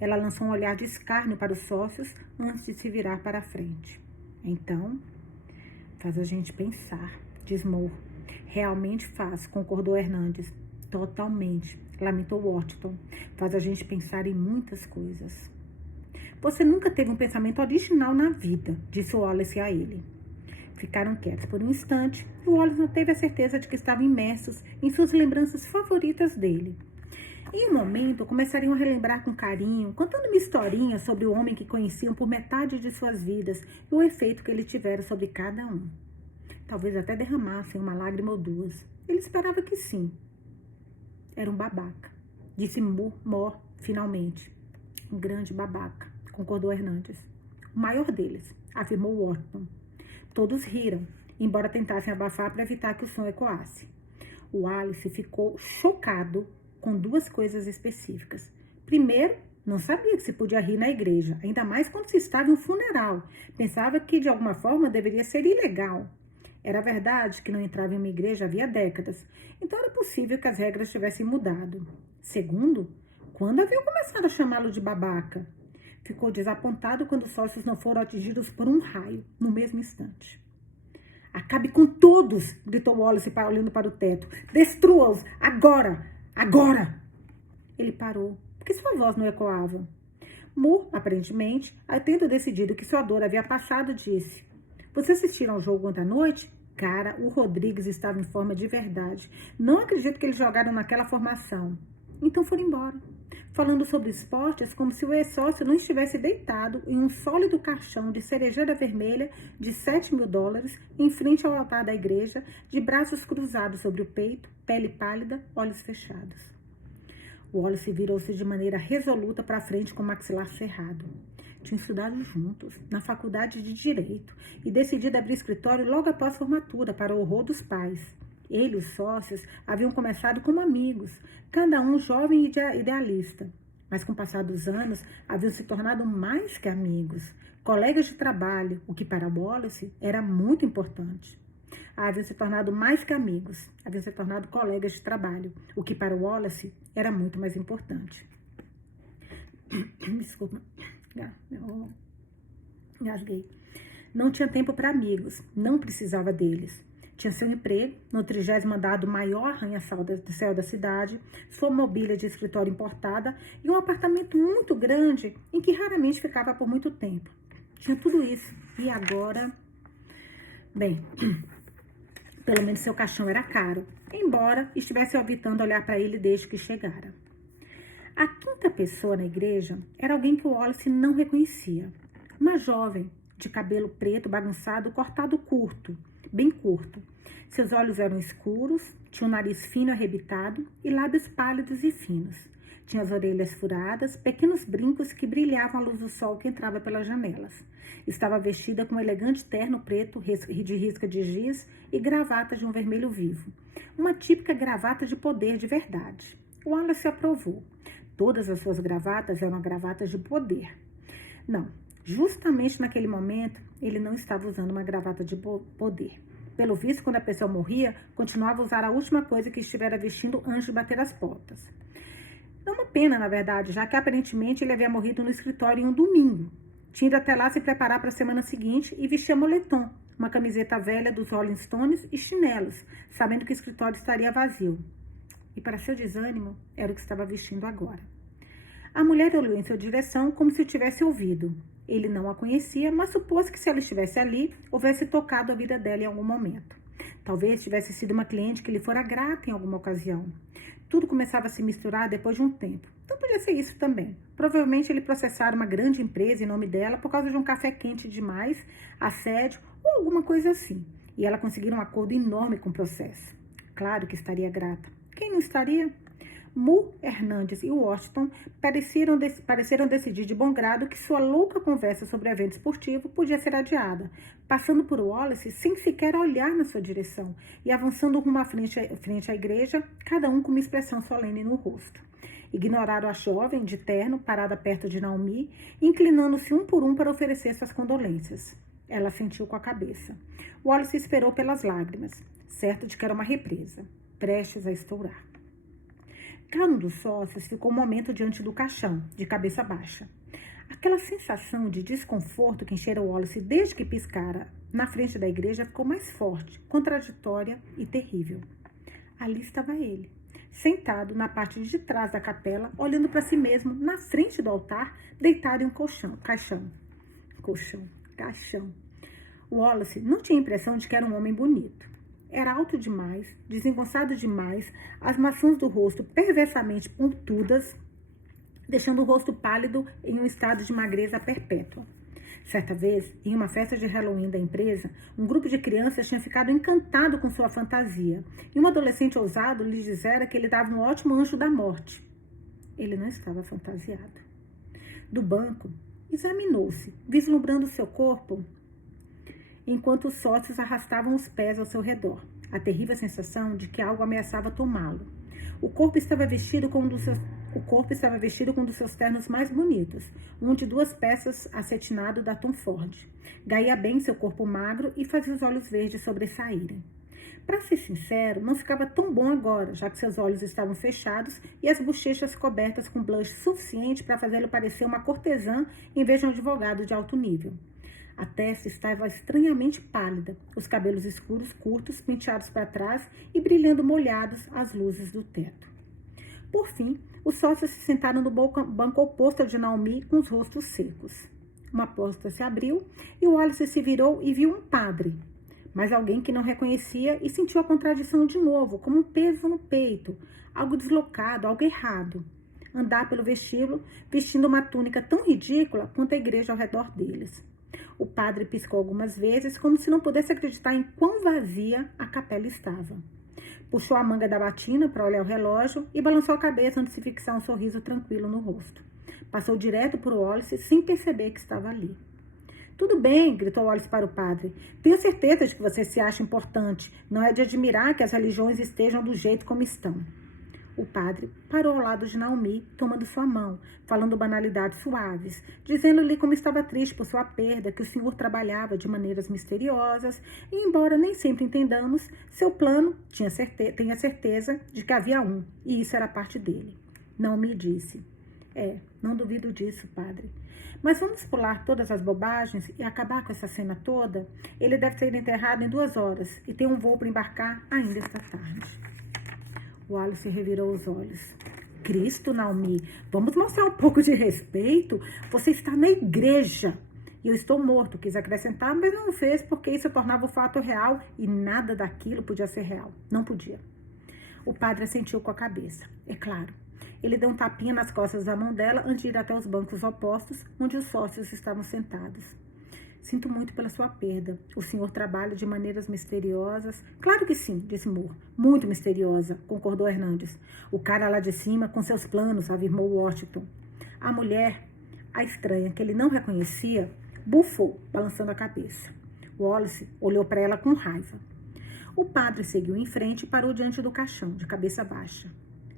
Ela lançou um olhar de escárnio para os sócios antes de se virar para a frente. Então, faz a gente pensar, diz Moore. Realmente faz, concordou Hernandes. Totalmente, lamentou Washington. Faz a gente pensar em muitas coisas. Você nunca teve um pensamento original na vida, disse Wallace a ele. Ficaram quietos por um instante e Wallace não teve a certeza de que estavam imersos em suas lembranças favoritas dele. Em um momento, começariam a relembrar com carinho, contando uma historinha sobre o homem que conheciam por metade de suas vidas e o efeito que ele tivera sobre cada um. Talvez até derramassem uma lágrima ou duas. Ele esperava que sim. Era um babaca, disse Moore finalmente. Um grande babaca, concordou Hernandes. O maior deles, afirmou Wharton. Todos riram, embora tentassem abafar para evitar que o som ecoasse. O Wallace ficou chocado com duas coisas específicas. Primeiro, não sabia que se podia rir na igreja, ainda mais quando se estava em um funeral. Pensava que, de alguma forma, deveria ser ilegal. Era verdade que não entrava em uma igreja havia décadas, então era possível que as regras tivessem mudado. Segundo, quando haviam começado a chamá-lo de babaca? Ficou desapontado quando os sócios não foram atingidos por um raio, no mesmo instante. Acabe com todos, gritou Wallace olhando para o teto. Destrua-os, agora, agora! Ele parou, porque sua voz não ecoava. Moore, aparentemente, tendo decidido que sua dor havia passado, disse: Vocês assistiram ao jogo ontem à noite? Cara, o Rodrigues estava em forma de verdade. Não acredito que eles jogaram naquela formação. Então foram embora, falando sobre esportes como se o ex-sócio não estivesse deitado em um sólido caixão de cerejeira vermelha de $7.000 em frente ao altar da igreja, de braços cruzados sobre o peito, pele pálida, olhos fechados. Wallace virou-se de maneira resoluta para a frente com o maxilar cerrado. Tinham estudado juntos, na faculdade de Direito, e decidido abrir escritório logo após a formatura, para o horror dos pais. Ele e os sócios haviam começado como amigos, cada um jovem e idealista. Mas com o passar dos anos, haviam se tornado mais que amigos, colegas de trabalho, o que para Wallace era muito importante. haviam se tornado mais que amigos, haviam se tornado colegas de trabalho, o que para Wallace era muito mais importante. Desculpa, eu gasguei. Não tinha tempo para amigos, não precisava deles. Tinha seu emprego no 30º andar do maior arranha-céu da cidade, sua mobília de escritório importada e um apartamento muito grande em que raramente ficava por muito tempo. Tinha tudo isso. E agora... Bem, pelo menos seu caixão era caro, embora estivesse evitando olhar para ele desde que chegara. A quinta pessoa na igreja era alguém que o Wallace não reconhecia. Uma jovem, de cabelo preto bagunçado, cortado curto, bem curto. Seus olhos eram escuros, tinha um nariz fino arrebitado e lábios pálidos e finos. Tinha as orelhas furadas, pequenos brincos que brilhavam à luz do sol que entrava pelas janelas. Estava vestida com um elegante terno preto de risca de giz e gravata de um vermelho vivo. Uma típica gravata de poder de verdade. Wallace aprovou. Todas as suas gravatas eram gravatas de poder. Não, justamente naquele momento, ele não estava usando uma gravata de poder. Pelo visto, quando a pessoa morria, continuava a usar a última coisa que estivera vestindo antes de bater as portas. É uma pena, na verdade, já que aparentemente ele havia morrido no escritório em um domingo. Tinha ido até lá se preparar para a semana seguinte e vestia moletom, uma camiseta velha dos Rolling Stones e chinelos, sabendo que o escritório estaria vazio. E para seu desânimo, era o que estava vestindo agora. A mulher olhou em sua direção como se o tivesse ouvido. Ele não a conhecia, mas supôs que se ela estivesse ali, houvesse tocado a vida dela em algum momento. Talvez tivesse sido uma cliente que lhe fora grata em alguma ocasião. Tudo começava a se misturar depois de um tempo. Então podia ser isso também. Provavelmente ele processara uma grande empresa em nome dela por causa de um café quente demais, assédio ou alguma coisa assim. E ela conseguiu um acordo enorme com o processo. Claro que estaria grata. Quem não estaria? Mu, Hernandes e Washington pareceram decidir de bom grado que sua louca conversa sobre o evento esportivo podia ser adiada, passando por Wallace sem sequer olhar na sua direção e avançando rumo à frente à igreja, cada um com uma expressão solene no rosto. Ignoraram a jovem de terno, parada perto de Naomi, inclinando-se um por um para oferecer suas condolências. Ela sentiu com a cabeça. Wallace esperou pelas lágrimas, certo de que era uma represa, prestes a estourar. Cada um dos sócios ficou um momento diante do caixão, de cabeça baixa. Aquela sensação de desconforto que enchera Wallace desde que piscara na frente da igreja ficou mais forte, contraditória e terrível. Ali estava ele, sentado na parte de trás da capela, olhando para si mesmo, na frente do altar, deitado em um caixão. Wallace não tinha a impressão de que era um homem bonito. Era alto demais, desengonçado demais, as maçãs do rosto perversamente pontudas, deixando o rosto pálido em um estado de magreza perpétua. Certa vez, em uma festa de Halloween da empresa, um grupo de crianças tinha ficado encantado com sua fantasia, e um adolescente ousado lhe dissera que ele dava um ótimo anjo da morte. Ele não estava fantasiado. Do banco, examinou-se, vislumbrando seu corpo, enquanto os sócios arrastavam os pés ao seu redor, a terrível sensação de que algo ameaçava tomá-lo. O corpo estava vestido com um dos seus ternos mais bonitos, um de 2 peças acetinado da Tom Ford. Gaia bem seu corpo magro e fazia os olhos verdes sobressaírem. Para ser sincero, não ficava tão bom agora, já que seus olhos estavam fechados e as bochechas cobertas com blush suficiente para fazê-lo parecer uma cortesã em vez de um advogado de alto nível. A testa estava estranhamente pálida, os cabelos escuros curtos, penteados para trás e brilhando molhados às luzes do teto. Por fim, os sócios se sentaram no banco oposto de Naomi com os rostos secos. Uma porta se abriu e Wallace se virou e viu um padre, mas alguém que não reconhecia e sentiu a contradição de novo, como um peso no peito, algo deslocado, algo errado. Andar pelo vestíbulo vestindo uma túnica tão ridícula quanto a igreja ao redor deles. O padre piscou algumas vezes, como se não pudesse acreditar em quão vazia a capela estava. Puxou a manga da batina para olhar o relógio e balançou a cabeça antes de fixar um sorriso tranquilo no rosto. Passou direto por Wallace sem perceber que estava ali. Tudo bem, gritou Wallace para o padre. Tenho certeza de que você se acha importante. Não é de admirar que as religiões estejam do jeito como estão. O padre parou ao lado de Naomi, tomando sua mão, falando banalidades suaves, dizendo-lhe como estava triste por sua perda, que o senhor trabalhava de maneiras misteriosas, e embora nem sempre entendamos, seu plano tinha certeza de que havia um, e isso era parte dele. Naomi disse: não duvido disso, padre. Mas vamos pular todas as bobagens e acabar com essa cena toda? Ele deve ser enterrado em 2 horas e tem um voo para embarcar ainda esta tarde. Wallace revirou os olhos. Cristo, Naomi, vamos mostrar um pouco de respeito? Você está na igreja. E eu estou morto, quis acrescentar, mas não fez porque isso tornava o fato real e nada daquilo podia ser real. Não podia. O padre assentiu com a cabeça. É claro. Ele deu um tapinha nas costas da mão dela antes de ir até os bancos opostos, onde os sócios estavam sentados. Sinto muito pela sua perda. O senhor trabalha de maneiras misteriosas. Claro que sim, disse Moore. Muito misteriosa, concordou Hernandes. O cara lá de cima com seus planos, afirmou Washington. A mulher, a estranha, que ele não reconhecia, bufou, balançando a cabeça. Wallace olhou para ela com raiva. O padre seguiu em frente e parou diante do caixão, de cabeça baixa.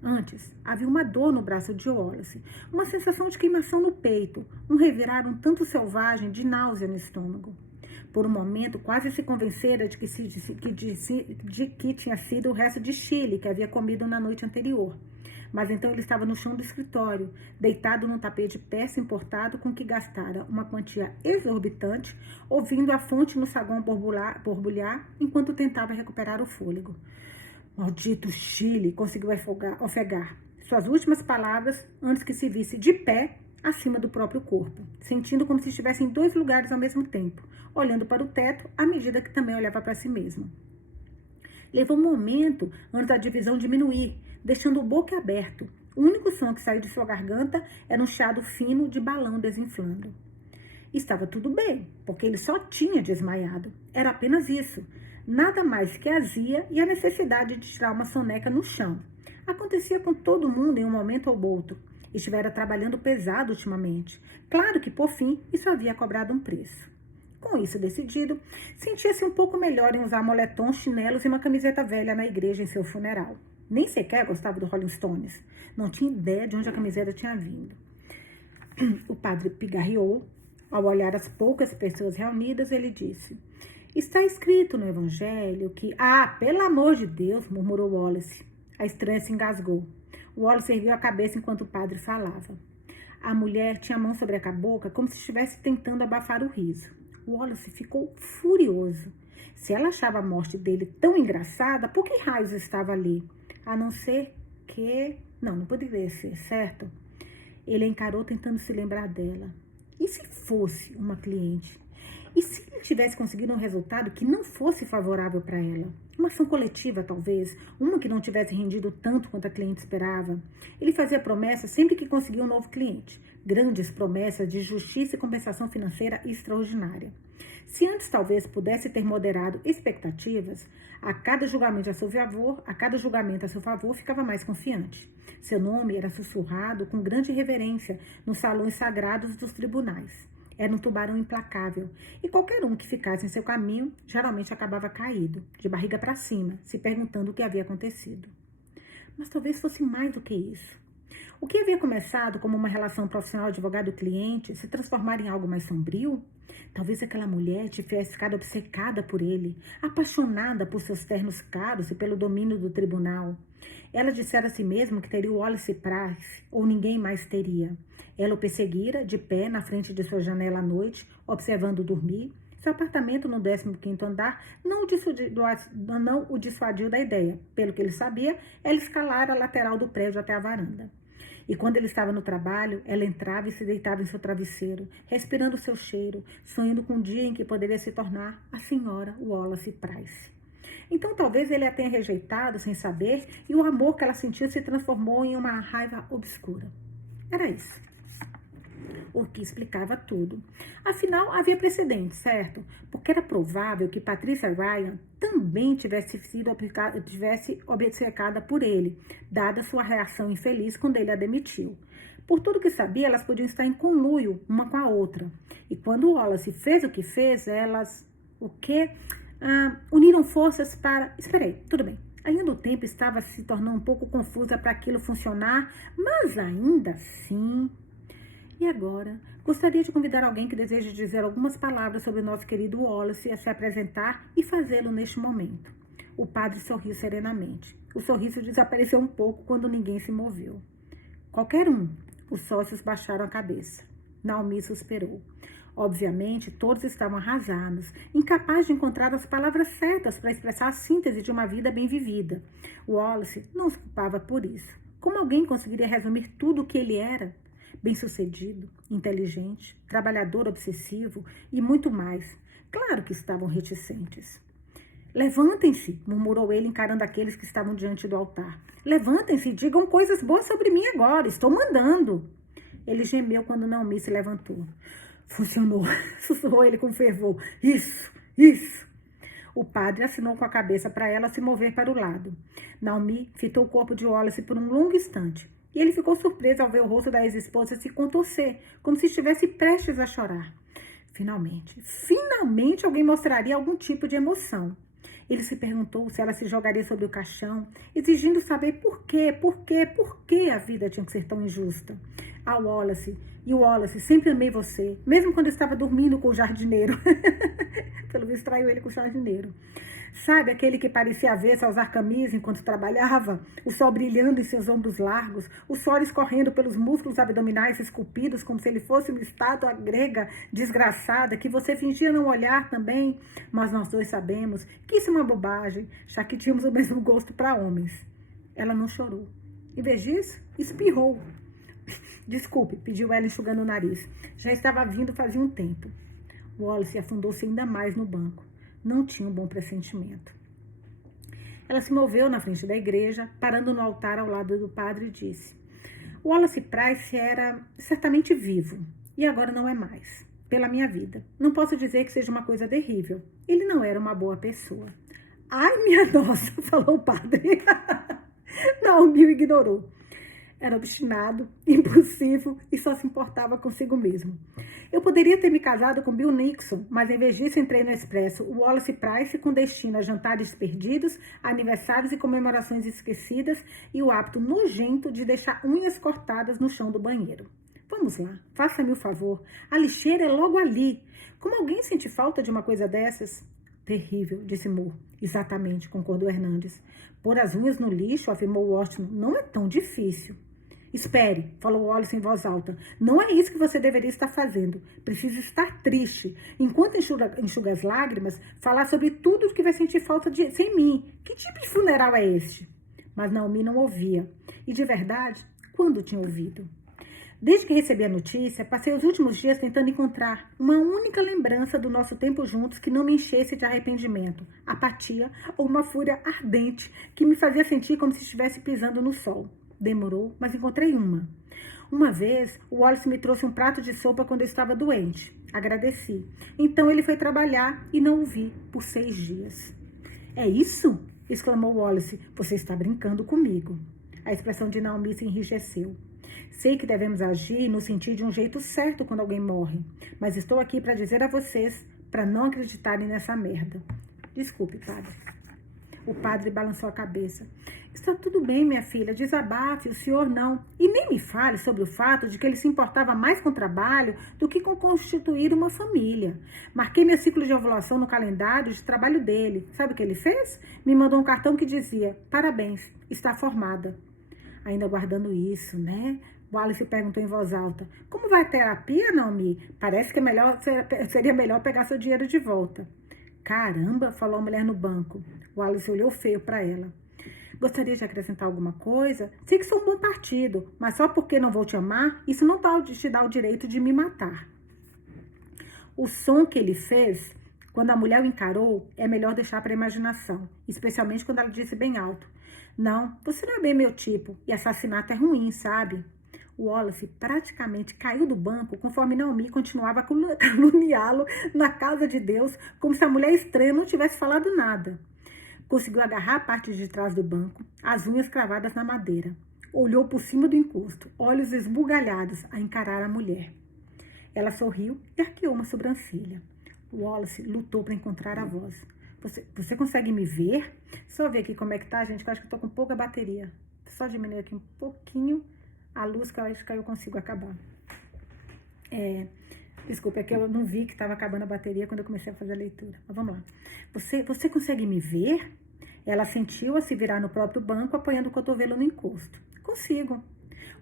Antes, havia uma dor no braço de Wallace, uma sensação de queimação no peito, um revirar um tanto selvagem de náusea no estômago. Por um momento, quase se convencera de que tinha sido o resto de chile que havia comido na noite anterior. Mas então ele estava no chão do escritório, deitado num tapete de peça importado com que gastara uma quantia exorbitante, ouvindo a fonte no saguão borbulhar enquanto tentava recuperar o fôlego. Maldito Chile, conseguiu ofegar suas últimas palavras antes que se visse de pé acima do próprio corpo, sentindo como se estivesse em 2 lugares ao mesmo tempo, olhando para o teto à medida que também olhava para si mesmo. Levou um momento antes da divisão diminuir, deixando o boca aberto. O único som que saiu de sua garganta era um chiado fino de balão desinflando. Estava tudo bem, porque ele só tinha desmaiado. Era apenas isso. Nada mais que a azia e a necessidade de tirar uma soneca no chão. Acontecia com todo mundo em um momento ou outro. Estivera trabalhando pesado ultimamente. Claro que, por fim, isso havia cobrado um preço. Com isso decidido, sentia-se um pouco melhor em usar moletons, chinelos e uma camiseta velha na igreja em seu funeral. Nem sequer gostava do Rolling Stones. Não tinha ideia de onde a camiseta tinha vindo. O padre pigarreou. Ao olhar as poucas pessoas reunidas, ele disse: está escrito no Evangelho que... pelo amor de Deus, murmurou Wallace. A estranha se engasgou. Wallace ergueu a cabeça enquanto o padre falava. A mulher tinha a mão sobre a boca como se estivesse tentando abafar o riso. Wallace ficou furioso. Se ela achava a morte dele tão engraçada, por que raios estava ali? A não ser que... Não poderia ser, certo? Ele a encarou tentando se lembrar dela. E se fosse uma cliente? E se ele tivesse conseguido um resultado que não fosse favorável para ela? Uma ação coletiva, talvez, uma que não tivesse rendido tanto quanto a cliente esperava. Ele fazia promessas sempre que conseguia um novo cliente. Grandes promessas de justiça e compensação financeira extraordinária. Se antes talvez pudesse ter moderado expectativas, a cada julgamento a seu favor, ficava mais confiante. Seu nome era sussurrado com grande reverência nos salões sagrados dos tribunais. Era um tubarão implacável, e qualquer um que ficasse em seu caminho geralmente acabava caído, de barriga para cima, se perguntando o que havia acontecido. Mas talvez fosse mais do que isso. O que havia começado como uma relação profissional advogado-cliente se transformar em algo mais sombrio? Talvez aquela mulher tivesse ficado obcecada por ele, apaixonada por seus ternos caros e pelo domínio do tribunal. Ela dissera a si mesma que teria o Wallace Price, ou ninguém mais teria. Ela o perseguira, de pé, na frente de sua janela à noite, observando-o dormir. Seu apartamento no 15º andar não o dissuadiu da ideia. Pelo que ele sabia, ela escalara a lateral do prédio até a varanda. E quando ele estava no trabalho, ela entrava e se deitava em seu travesseiro, respirando seu cheiro, sonhando com um dia em que poderia se tornar a senhora Wallace Price. Então talvez ele a tenha rejeitado sem saber, e o amor que ela sentiu se transformou em uma raiva obscura. Era isso. O que explicava tudo. Afinal, havia precedente, certo? Porque era provável que Patricia Ryan também tivesse obcecada por ele, dada sua reação infeliz quando ele a demitiu. Por tudo que sabia, elas podiam estar em conluio uma com a outra. E quando Wallace fez o que fez, elas... uniram forças para... Esperei, tudo bem. A linha do tempo estava se tornando um pouco confusa para aquilo funcionar, mas ainda assim... E agora, gostaria de convidar alguém que deseja dizer algumas palavras sobre o nosso querido Wallace a se apresentar e fazê-lo neste momento. O padre sorriu serenamente. O sorriso desapareceu um pouco quando ninguém se moveu. Qualquer um. Os sócios baixaram a cabeça. Naomi suspirou. Obviamente, todos estavam arrasados, incapazes de encontrar as palavras certas para expressar a síntese de uma vida bem vivida. Wallace não se culpava por isso. Como alguém conseguiria resumir tudo o que ele era? Bem-sucedido, inteligente, trabalhador obsessivo e muito mais. Claro que estavam reticentes. Levantem-se, murmurou ele encarando aqueles que estavam diante do altar. Levantem-se e digam coisas boas sobre mim agora, estou mandando. Ele gemeu quando Naomi se levantou. Funcionou, sussurrou ele com fervor. Isso, isso. O padre assinou com a cabeça para ela se mover para o lado. Naomi fitou o corpo de Wallace por um longo instante. E ele ficou surpreso ao ver o rosto da ex-esposa se contorcer, como se estivesse prestes a chorar. Finalmente alguém mostraria algum tipo de emoção. Ele se perguntou se ela se jogaria sobre o caixão, exigindo saber por que a vida tinha que ser tão injusta. Wallace, sempre amei você, mesmo quando estava dormindo com o jardineiro. Pelo visto, traiu ele com o jardineiro. Sabe, aquele que parecia avesso a usar camisa enquanto trabalhava, o sol brilhando em seus ombros largos, o suor escorrendo pelos músculos abdominais esculpidos como se ele fosse uma estátua grega desgraçada que você fingia não olhar também, mas nós dois sabemos que isso é uma bobagem, já que tínhamos o mesmo gosto para homens. Ela não chorou. Em vez disso, espirrou. Desculpe, pediu ela enxugando o nariz. Já estava vindo fazia um tempo. Wallace afundou-se ainda mais no banco. Não tinha um bom pressentimento. Ela se moveu na frente da igreja, parando no altar ao lado do padre e disse: Wallace Price era certamente vivo, e agora não é mais. Pela minha vida. Não posso dizer que seja uma coisa terrível. Ele não era uma boa pessoa. Ai, minha nossa, falou o padre. Naomi o ignorou. Era obstinado, impulsivo e só se importava consigo mesmo. Eu poderia ter me casado com Bill Nixon, mas em vez disso entrei no Expresso Wallace Price com destino a jantares perdidos, aniversários e comemorações esquecidas e o hábito nojento de deixar unhas cortadas no chão do banheiro. Vamos lá, faça-me o favor. A lixeira é logo ali. Como alguém sente falta de uma coisa dessas? Terrível, disse Moore. Exatamente, concordou Hernandes. Pôr as unhas no lixo, afirmou Washington, não é tão difícil. Espere, falou Wallace em voz alta. Não é isso que você deveria estar fazendo. Precisa estar triste. Enquanto enxuga as lágrimas, falar sobre tudo o que vai sentir falta sem mim. Que tipo de funeral é este? Mas Naomi não ouvia. E de verdade, quando tinha ouvido? Desde que recebi a notícia, passei os últimos dias tentando encontrar uma única lembrança do nosso tempo juntos que não me enchesse de arrependimento, apatia ou uma fúria ardente que me fazia sentir como se estivesse pisando no sol. Demorou, mas encontrei uma. Uma vez, o Wallace me trouxe um prato de sopa quando eu estava doente. Agradeci. Então ele foi trabalhar e não o vi por 6 dias. É isso? Exclamou Wallace. Você está brincando comigo. A expressão de Naomi se enrijeceu. Sei que devemos agir e nos sentir de um jeito certo quando alguém morre, mas estou aqui para dizer a vocês para não acreditarem nessa merda. Desculpe, padre. O padre balançou a cabeça. Está tudo bem, minha filha, desabafe, o senhor não. E nem me fale sobre o fato de que ele se importava mais com o trabalho do que com constituir uma família. Marquei meu ciclo de ovulação no calendário de trabalho dele. Sabe o que ele fez? Me mandou um cartão que dizia, parabéns, está formada. Ainda guardando isso, né? Wallace perguntou em voz alta. Como vai a terapia, Naomi? Parece que seria melhor pegar seu dinheiro de volta. Caramba, falou a mulher no banco. Wallace olhou feio para ela. Gostaria de acrescentar alguma coisa? Sei que sou um bom partido, mas só porque não vou te amar, isso não te dá o direito de me matar. O som que ele fez, quando a mulher o encarou, é melhor deixar para a imaginação, especialmente quando ela disse bem alto. Não, você não é bem meu tipo, e assassinato é ruim, sabe? Wallace praticamente caiu do banco conforme Naomi continuava a caluniá-lo na casa de Deus, como se a mulher estranha não tivesse falado nada. Conseguiu agarrar a parte de trás do banco, as unhas cravadas na madeira. Olhou por cima do encosto, olhos esbugalhados, a encarar a mulher. Ela sorriu e arqueou uma sobrancelha. Wallace lutou para encontrar a voz. Você consegue me ver? Só ver aqui como é que tá, gente, que eu acho que eu tô com pouca bateria. Só diminuir aqui um pouquinho a luz, que eu acho que aí eu consigo acabar. Desculpa, é que eu não vi que estava acabando a bateria quando eu comecei a fazer a leitura. Mas vamos lá. Você consegue me ver? Ela sentiu a se virar no próprio banco, apoiando o cotovelo no encosto. Consigo.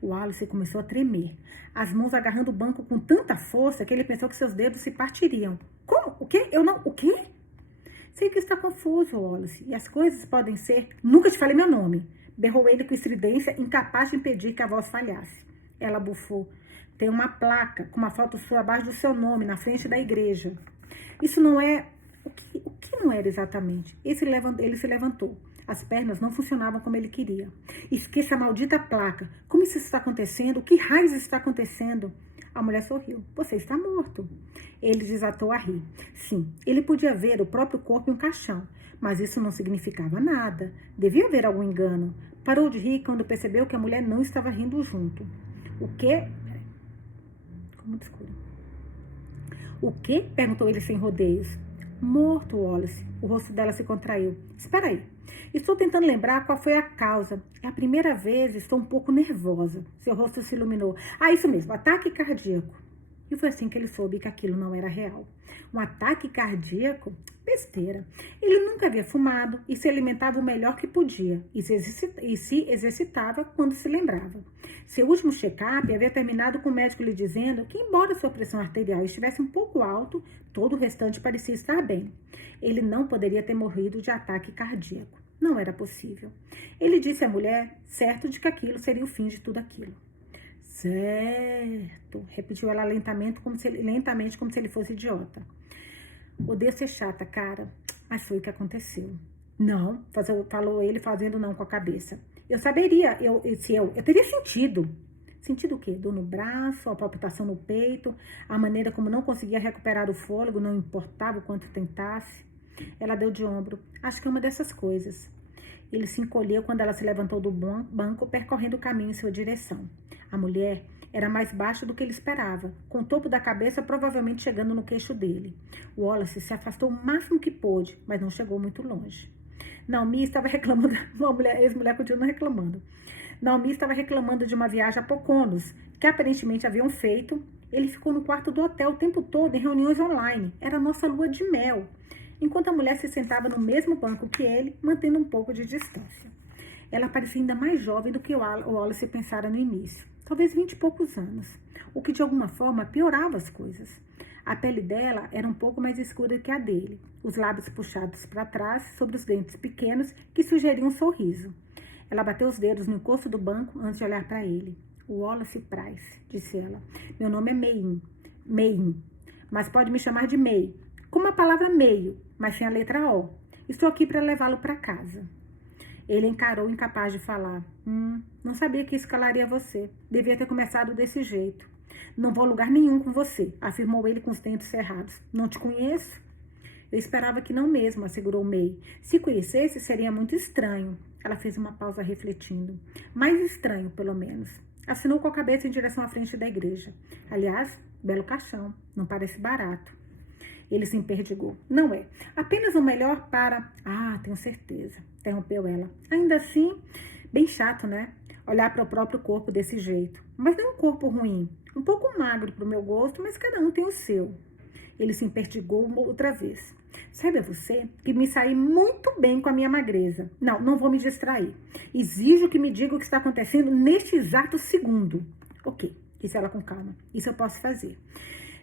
O Wallace começou a tremer, as mãos agarrando o banco com tanta força que ele pensou que seus dedos se partiriam. Como? O quê? Eu não... O quê? Sei que está confuso, Wallace, e as coisas podem ser... Nunca te falei meu nome, berrou ele com estridência, incapaz de impedir que a voz falhasse. Ela bufou. Tem uma placa com uma foto sua abaixo do seu nome, na frente da igreja. Isso não é... O que não era exatamente? Ele se levantou. As pernas não funcionavam como ele queria. Esqueça a maldita placa. Como isso está acontecendo? O que raios está acontecendo? A mulher sorriu. Você está morto. Ele desatou a rir. Sim, ele podia ver o próprio corpo em um caixão, mas isso não significava nada. Devia haver algum engano. Parou de rir quando percebeu que a mulher não estava rindo junto. O quê? Ficou muito escuro. O quê? Perguntou ele sem rodeios. Morto, Wallace. O rosto dela se contraiu. Espera aí. Estou tentando lembrar qual foi a causa. É a primeira vez, estou um pouco nervosa. Seu rosto se iluminou. Ah, isso mesmo, ataque cardíaco. E foi assim que ele soube que aquilo não era real. Um ataque cardíaco? Besteira. Ele nunca havia fumado e se alimentava o melhor que podia. E se exercitava quando se lembrava. Seu último check-up havia terminado com o médico lhe dizendo que, embora sua pressão arterial estivesse um pouco alto, todo o restante parecia estar bem. Ele não poderia ter morrido de ataque cardíaco. Não era possível. Ele disse à mulher, certo de que aquilo seria o fim de tudo aquilo. Certo, repetiu ela lentamente, como se ele fosse idiota. Odeio ser chata, cara, mas foi o que aconteceu. Não, falou ele fazendo não com a cabeça. Eu saberia, eu teria sentido. Sentido o quê? Dor no braço, a palpitação no peito, a maneira como não conseguia recuperar o fôlego, não importava o quanto tentasse. Ela deu de ombro. Acho que é uma dessas coisas. Ele se encolheu quando ela se levantou do banco, percorrendo o caminho em sua direção. A mulher era mais baixa do que ele esperava, com o topo da cabeça provavelmente chegando no queixo dele. Wallace se afastou o máximo que pôde, mas não chegou muito longe. Naomi estava reclamando, ex-mulher continuou reclamando. Naomi estava reclamando de uma viagem a Poconos, que aparentemente haviam feito. Ele ficou no quarto do hotel o tempo todo em reuniões online. Era a nossa lua de mel. Enquanto a mulher se sentava no mesmo banco que ele, mantendo um pouco de distância. Ela parecia ainda mais jovem do que o Wallace pensara no início. Talvez 20 e poucos anos, o que de alguma forma piorava as coisas. A pele dela era um pouco mais escura que a dele, os lábios puxados para trás sobre os dentes pequenos que sugeriam um sorriso. Ela bateu os dedos no encosto do banco antes de olhar para ele. Wallace Price, disse ela. Meu nome é Meyin, mas pode me chamar de May. Com uma palavra meio, mas sem a letra O. Estou aqui para levá-lo para casa. Ele encarou, incapaz de falar. Não sabia que isso calaria você. Devia ter começado desse jeito. Não vou a lugar nenhum com você, afirmou ele com os dentes cerrados. Não te conheço? Eu esperava que não mesmo, assegurou May. Se conhecesse, seria muito estranho. Ela fez uma pausa refletindo. Mais estranho, pelo menos. Assinou com a cabeça em direção à frente da igreja. Aliás, belo caixão. Não parece barato. Ele se emperdigou. Não é. Apenas o melhor para... Ah, tenho certeza. Interrompeu ela. Ainda assim, bem chato, né? Olhar para o próprio corpo desse jeito. Mas não é um corpo ruim. Um pouco magro para o meu gosto, mas cada um tem o seu. Ele se emperdigou outra vez. Saiba você que me saí muito bem com a minha magreza. Não vou me distrair. Exijo que me diga o que está acontecendo neste exato segundo. Ok, disse ela com calma. Isso eu posso fazer.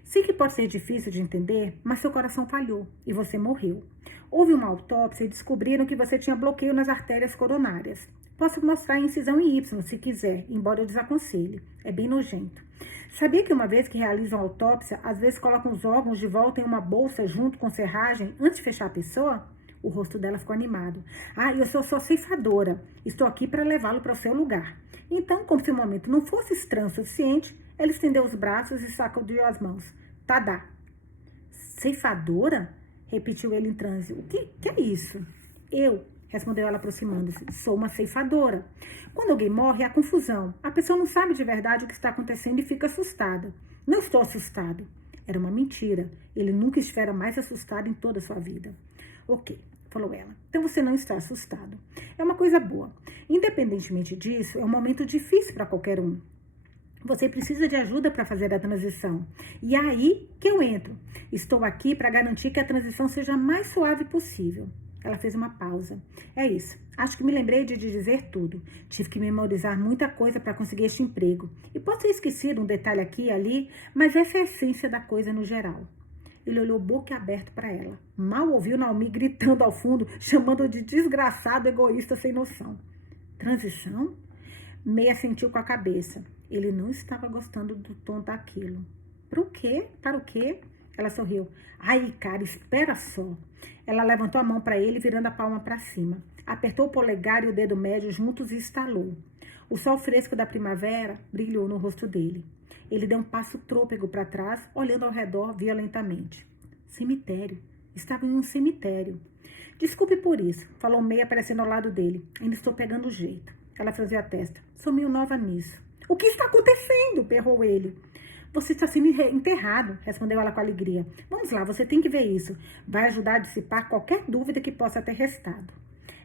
Sei que pode ser difícil de entender, mas seu coração falhou e você morreu. Houve uma autópsia e descobriram que você tinha bloqueio nas artérias coronárias. Posso mostrar a incisão em Y, se quiser, embora eu desaconselhe. É bem nojento. Sabia que uma vez que realizam a autópsia, às vezes colocam os órgãos de volta em uma bolsa junto com serragem antes de fechar a pessoa? O rosto dela ficou animado. Eu sou sua ceifadora. Estou aqui para levá-lo para o seu lugar. Então, como se o momento não fosse estranho o suficiente, ela estendeu os braços e sacudiu as mãos. Tadá. Ceifadora? Repetiu ele em transe. O que é isso? Eu, respondeu ela aproximando-se. Sou uma ceifadora. Quando alguém morre, há confusão. A pessoa não sabe de verdade o que está acontecendo e fica assustada. Não estou assustado. Era uma mentira. Ele nunca estivera mais assustado em toda a sua vida. Ok, falou ela. Então você não está assustado. É uma coisa boa. Independentemente disso, é um momento difícil para qualquer um. Você precisa de ajuda para fazer a transição. E é aí que eu entro. Estou aqui para garantir que a transição seja a mais suave possível. Ela fez uma pausa. É isso. Acho que me lembrei de dizer tudo. Tive que memorizar muita coisa para conseguir este emprego. E posso ter esquecido um detalhe aqui e ali, mas essa é a essência da coisa no geral. Ele olhou boca aberta para ela. Mal ouviu Naomi gritando ao fundo, chamando de desgraçado, egoísta, sem noção. Transição? Meia assentiu com a cabeça. Ele não estava gostando do tom daquilo. Para o quê? Para o quê? Ela sorriu. Ai, cara, espera só. Ela levantou a mão para ele, virando a palma para cima. Apertou o polegar e o dedo médio juntos e estalou. O sol fresco da primavera brilhou no rosto dele. Ele deu um passo trôpego para trás, olhando ao redor violentamente. Cemitério. Estava em um cemitério. Desculpe por isso, falou Meia aparecendo ao lado dele. Ainda estou pegando o jeito. Ela franziu a testa. Sou meio nova nisso. O que está acontecendo? Berrou ele. Você está sendo enterrado, respondeu ela com alegria. Vamos lá, você tem que ver isso. Vai ajudar a dissipar qualquer dúvida que possa ter restado.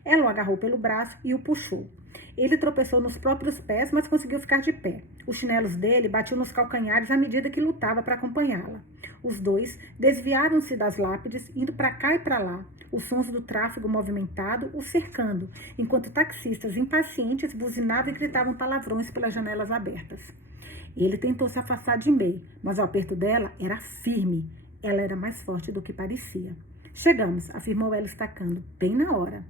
Ela o agarrou pelo braço e o puxou. Ele tropeçou nos próprios pés, mas conseguiu ficar de pé. Os chinelos dele batiam nos calcanhares à medida que lutava para acompanhá-la. Os dois desviaram-se das lápides, indo para cá e para lá, os sons do tráfego movimentado o cercando, enquanto taxistas impacientes buzinavam e gritavam palavrões pelas janelas abertas. Ele tentou se afastar de May, mas o aperto dela era firme. Ela era mais forte do que parecia. Chegamos, afirmou ela estacando, bem na hora.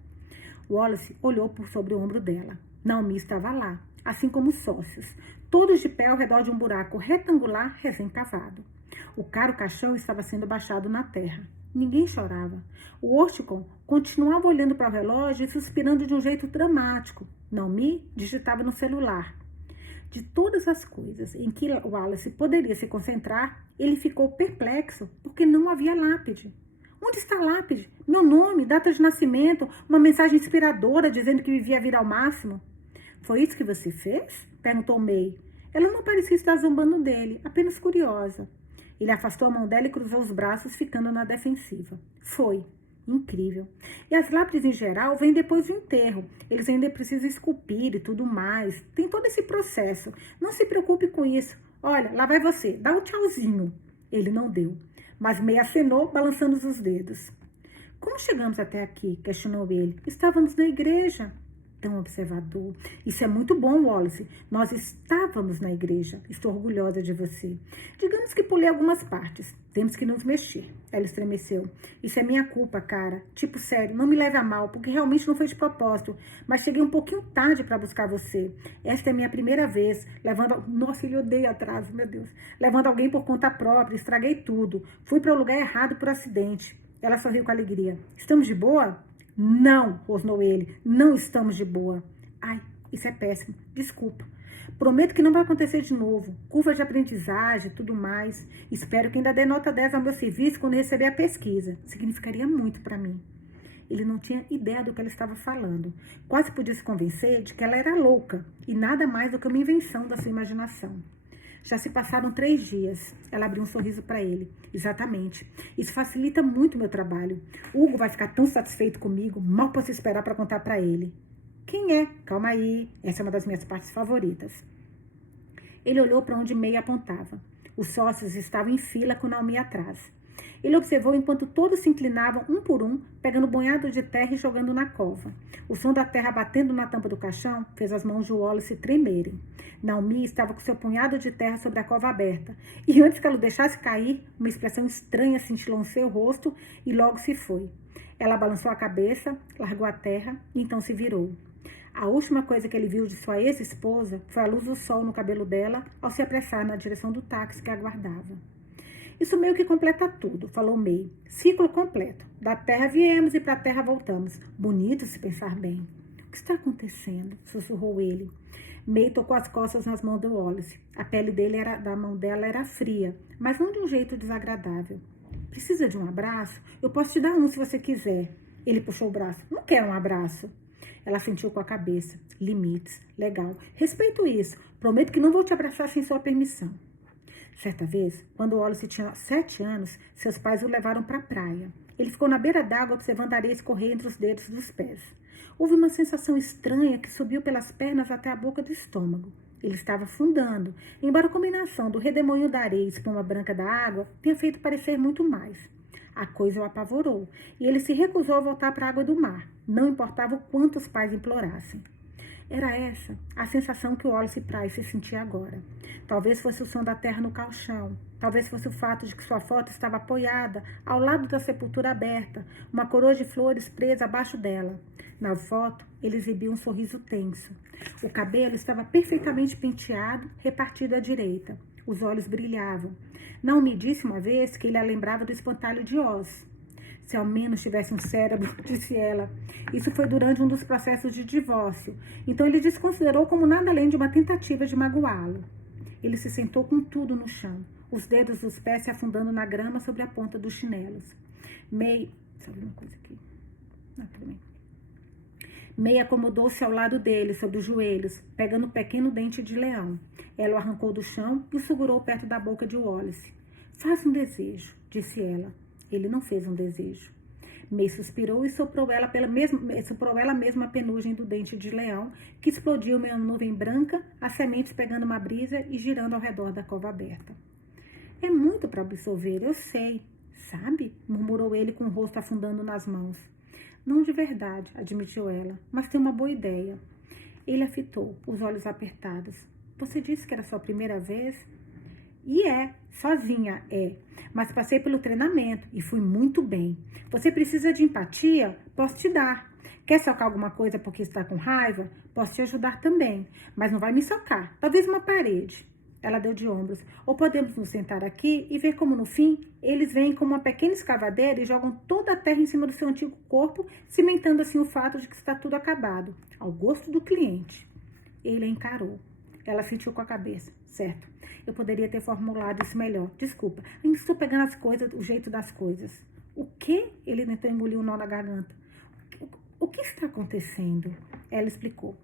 Wallace olhou por sobre o ombro dela. Naomi estava lá, assim como os sócios, todos de pé ao redor de um buraco retangular recém-cavado. O caro caixão estava sendo baixado na terra. Ninguém chorava. O Orticon continuava olhando para o relógio e suspirando de um jeito dramático. Naomi digitava no celular. De todas as coisas em que Wallace poderia se concentrar, ele ficou perplexo, porque não havia lápide. Onde está a lápide? Meu nome, data de nascimento, uma mensagem inspiradora dizendo que vivia a vida ao máximo. Foi isso que você fez? Perguntou May. Ela não parecia estar zombando dele, apenas curiosa. Ele afastou a mão dela e cruzou os braços, ficando na defensiva. Foi. Incrível. E as lápides, em geral, vêm depois do enterro. Eles ainda precisam esculpir e tudo mais. Tem todo esse processo. Não se preocupe com isso. Olha, lá vai você. Dá um tchauzinho. Ele não deu, mas May acenou, balançando os dedos. Como chegamos até aqui? Questionou ele. Estávamos na igreja. Tão observador. Isso é muito bom, Wallace. Nós estávamos na igreja. Estou orgulhosa de você. Digamos que pulei algumas partes. Temos que nos mexer. Ela estremeceu. Isso é minha culpa, cara. Tipo, sério, não me leve a mal, porque realmente não foi de propósito. Mas cheguei um pouquinho tarde para buscar você. Esta é minha primeira vez. Nossa, ele odeia atraso, meu Deus. Levando alguém por conta própria. Estraguei tudo. Fui para o lugar errado por acidente. Ela sorriu com alegria. Estamos de boa? Não, rosnou ele. Não estamos de boa. Ai, isso é péssimo. Desculpa. Prometo que não vai acontecer de novo. Curva de aprendizagem, tudo mais. Espero que ainda dê nota 10 ao meu serviço quando receber a pesquisa. Significaria muito para mim. Ele não tinha ideia do que ela estava falando. Quase podia se convencer de que ela era louca e nada mais do que uma invenção da sua imaginação. Já se passaram 3 dias. Ela abriu um sorriso para ele. Exatamente. Isso facilita muito o meu trabalho. Hugo vai ficar tão satisfeito comigo. Mal posso esperar para contar para ele. Quem é? Calma aí. Essa é uma das minhas partes favoritas. Ele olhou para onde May apontava. Os sócios estavam em fila com Naomi atrás. Ele observou enquanto todos se inclinavam um por um, pegando banhado de terra e jogando na cova. O som da terra batendo na tampa do caixão fez as mãos de Wallace tremerem. Naomi estava com seu punhado de terra sobre a cova aberta, e antes que ela o deixasse cair, uma expressão estranha cintilou em seu rosto e logo se foi. Ela balançou a cabeça, largou a terra e então se virou. A última coisa que ele viu de sua ex-esposa foi a luz do sol no cabelo dela ao se apressar na direção do táxi que aguardava. Isso meio que completa tudo, falou May. Ciclo completo. Da terra viemos e para a terra voltamos. Bonito se pensar bem. O que está acontecendo? Sussurrou ele. May tocou as costas nas mãos do Wallace. A pele da mão dela era fria, mas não de um jeito desagradável. Precisa de um abraço? Eu posso te dar um se você quiser. Ele puxou o braço. Não quero um abraço. Ela sentiu com a cabeça. Limites. Legal. Respeito isso. Prometo que não vou te abraçar sem sua permissão. Certa vez, quando Wallace tinha 7 anos, seus pais o levaram para a praia. Ele ficou na beira d'água observando a areia escorrer entre os dedos dos pés. Houve uma sensação estranha que subiu pelas pernas até a boca do estômago. Ele estava afundando, embora a combinação do redemoinho da areia e espuma branca da água tenha feito parecer muito mais. A coisa o apavorou, e ele se recusou a voltar para a água do mar, não importava o quanto os pais implorassem. Era essa a sensação que o Wallace Price sentia agora. Talvez fosse o som da terra no caixão, talvez fosse o fato de que sua foto estava apoiada ao lado da sepultura aberta, uma coroa de flores presa abaixo dela. Na foto, ele exibia um sorriso tenso. O cabelo estava perfeitamente penteado, repartido à direita. Os olhos brilhavam. Não me disse uma vez que ele a lembrava do espantalho de Oz. Se ao menos tivesse um cérebro, disse ela. Isso foi durante um dos processos de divórcio. Então ele desconsiderou como nada além de uma tentativa de magoá-lo. Ele se sentou com tudo no chão, os dedos dos pés se afundando na grama sobre a ponta dos chinelos. May acomodou-se ao lado dele, sobre os joelhos, pegando um pequeno dente de leão. Ela o arrancou do chão e o segurou perto da boca de Wallace. Faça um desejo, disse ela. Ele não fez um desejo. May suspirou e soprou ela mesma a penugem do dente de leão, que explodiu em uma nuvem branca, as sementes pegando uma brisa e girando ao redor da cova aberta. É muito para absorver, eu sei, sabe? Murmurou ele com o rosto afundando nas mãos. Não de verdade, admitiu ela, mas tem uma boa ideia. Ele a fitou, os olhos apertados. Você disse que era sua primeira vez? E sozinha mas passei pelo treinamento e fui muito bem. Você precisa de empatia? Posso te dar. Quer socar alguma coisa porque está com raiva? Posso te ajudar também, mas não vai me socar, talvez uma parede. Ela deu de ombros. Ou podemos nos sentar aqui e ver como no fim eles vêm com uma pequena escavadeira e jogam toda a terra em cima do seu antigo corpo, cimentando assim o fato de que está tudo acabado, ao gosto do cliente. Ele a encarou. Ela sentiu com a cabeça. Certo, eu poderia ter formulado isso melhor. Desculpa, ainda estou pegando as coisas, o jeito das coisas. O quê? Ele tentou engolir um nó na garganta. O que está acontecendo? Ela explicou.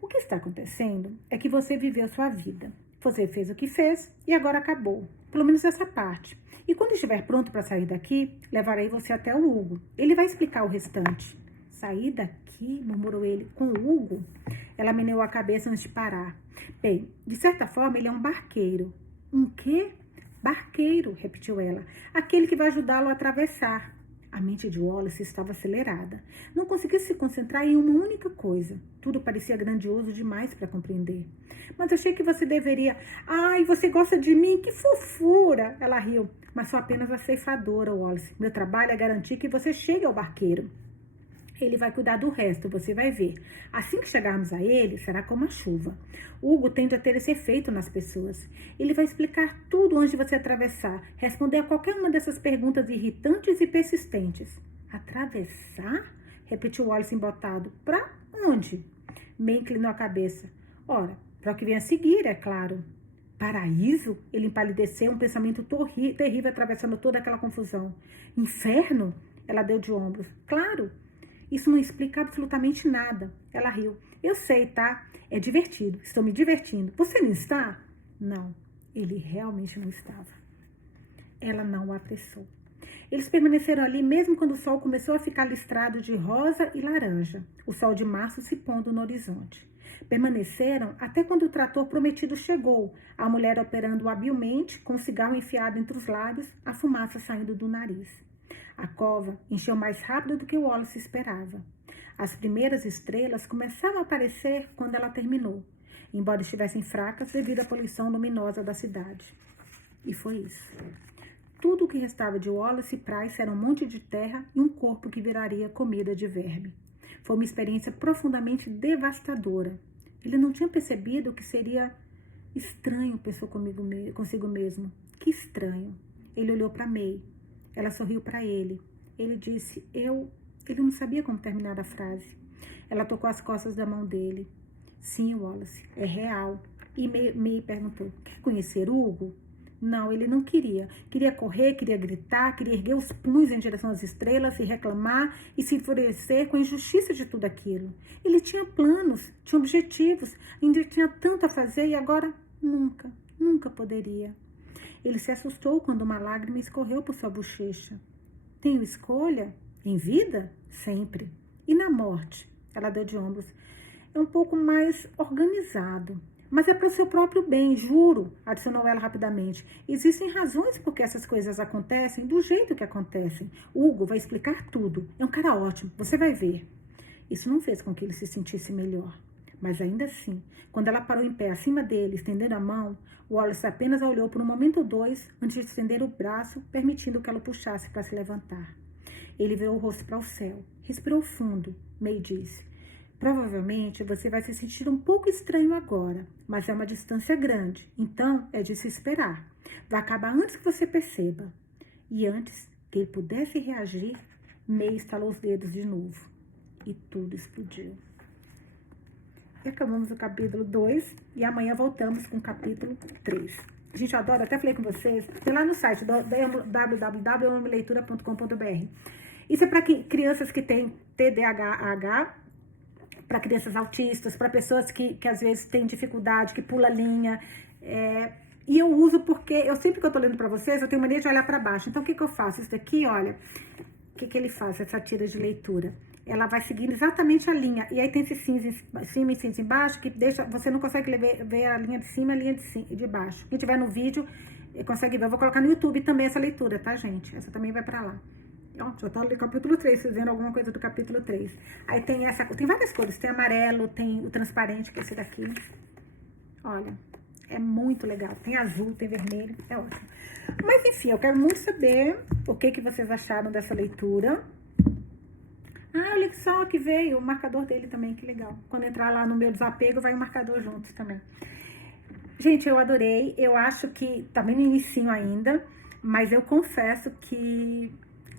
O que está acontecendo é que você viveu sua vida. Você fez o que fez e agora acabou. Pelo menos essa parte. E quando estiver pronto para sair daqui, levarei você até o Hugo. Ele vai explicar o restante. Sair daqui? Murmurou ele. Com o Hugo? Ela meneou a cabeça antes de parar. Bem, de certa forma, ele é um barqueiro. Um quê? Barqueiro, repetiu ela. Aquele que vai ajudá-lo a atravessar. A mente de Wallace estava acelerada. Não conseguia se concentrar em uma única coisa. Tudo parecia grandioso demais para compreender. Mas achei que você deveria... Ai, você gosta de mim? Que fofura! Ela riu. Mas sou apenas a ceifadora, Wallace. Meu trabalho é garantir que você chegue ao barqueiro. Ele vai cuidar do resto, você vai ver. Assim que chegarmos a ele, será como a chuva. Hugo tende a ter esse efeito nas pessoas. Ele vai explicar tudo antes de você atravessar, responder a qualquer uma dessas perguntas irritantes e persistentes. Atravessar? Repetiu Wallace embotado. Para onde? May inclinou a cabeça. Ora, para o que vem a seguir, é claro. Paraíso? Ele empalideceu, um pensamento terrível atravessando toda aquela confusão. Inferno? Ela deu de ombros. Claro. Isso não explica absolutamente nada. Ela riu. Eu sei, tá? É divertido. Estou me divertindo. Você não está? Não. Ele realmente não estava. Ela não o apressou. Eles permaneceram ali mesmo quando o sol começou a ficar listrado de rosa e laranja. O sol de março se pondo no horizonte. Permaneceram até quando o trator prometido chegou, a mulher operando habilmente, com o cigarro enfiado entre os lábios, a fumaça saindo do nariz. A cova encheu mais rápido do que o Wallace esperava. As primeiras estrelas começavam a aparecer quando ela terminou, embora estivessem fracas devido à poluição luminosa da cidade. E foi isso. Tudo o que restava de Wallace Price era um monte de terra e um corpo que viraria comida de verme. Foi uma experiência profundamente devastadora. Ele não tinha percebido que seria estranho, pensou consigo mesmo. Que estranho. Ele olhou para May. Ela sorriu para ele. Ele disse, Ele não sabia como terminar a frase. Ela tocou as costas da mão dele. Sim, Wallace, é real. E May perguntou, quer conhecer Hugo? Não, ele não queria. Queria correr, queria gritar, queria erguer os punhos em direção às estrelas e reclamar e se enfurecer com a injustiça de tudo aquilo. Ele tinha planos, tinha objetivos, ainda tinha tanto a fazer e agora nunca poderia. Ele se assustou quando uma lágrima escorreu por sua bochecha. Tenho escolha? Em vida? Sempre. E na morte? Ela deu de ombros. É um pouco mais organizado. Mas é para o seu próprio bem, juro, adicionou ela rapidamente. Existem razões por que essas coisas acontecem do jeito que acontecem. Hugo vai explicar tudo. É um cara ótimo, você vai ver. Isso não fez com que ele se sentisse melhor. Mas ainda assim, quando ela parou em pé acima dele, estendendo a mão, Wallace apenas a olhou por um momento ou dois antes de estender o braço, permitindo que ela o puxasse para se levantar. Ele virou o rosto para o céu. Respirou fundo. May disse: provavelmente você vai se sentir um pouco estranho agora, mas é uma distância grande, então é de se esperar. Vai acabar antes que você perceba. E antes que ele pudesse reagir, May estalou os dedos de novo. E tudo explodiu. E acabamos o capítulo 2 e amanhã voltamos com o capítulo 3. A gente adora, até falei com vocês, tem lá no site www.amoleitura.com.br. Isso é para crianças que têm TDAH, para crianças autistas, para pessoas que às vezes têm dificuldade, que pula linha. E eu uso porque, sempre que eu tô lendo para vocês, eu tenho mania de olhar para baixo. Então, o que eu faço? Isso daqui, olha, o que ele faz, essa tira de leitura? Ela vai seguindo exatamente a linha. E aí tem esse cinza em cima e cinza embaixo, que deixa, você não consegue ver a linha de cima e a linha de baixo. Quem tiver no vídeo, consegue ver. Eu vou colocar no YouTube também essa leitura, tá, gente? Essa também vai para lá. Ó, já tá no capítulo 3, fazendo alguma coisa do capítulo 3. Aí tem tem várias cores, tem amarelo, tem o transparente, que é esse daqui. Olha, é muito legal. Tem azul, tem vermelho, é ótimo. Mas enfim, eu quero muito saber o que vocês acharam dessa leitura. Ah, olha só que veio o marcador dele também, que legal. Quando entrar lá no meu desapego, vai o marcador juntos também. Gente, eu adorei. Eu acho que tá bem no inicinho ainda, mas eu confesso que,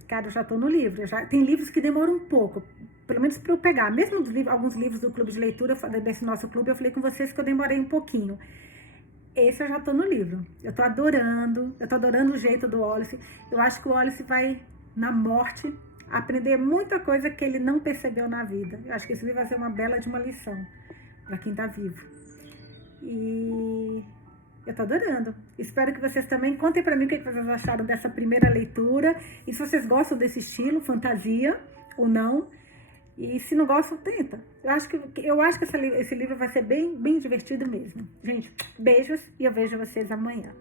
cara, eu já tô no livro. Tem livros que demoram um pouco, pelo menos para eu pegar. Mesmo alguns livros do clube de leitura, desse nosso clube, eu falei com vocês que eu demorei um pouquinho. Esse eu já tô no livro. Eu tô adorando o jeito do Wallace. Eu acho que o Wallace vai, na morte, aprender muita coisa que ele não percebeu na vida. Eu acho que esse livro vai ser uma bela de uma lição para quem tá vivo. E eu tô adorando. Espero que vocês também contem para mim o que vocês acharam dessa primeira leitura. E se vocês gostam desse estilo, fantasia ou não. E se não gostam, tenta. Eu acho que esse livro vai ser bem divertido mesmo. Gente, beijos e eu vejo vocês amanhã.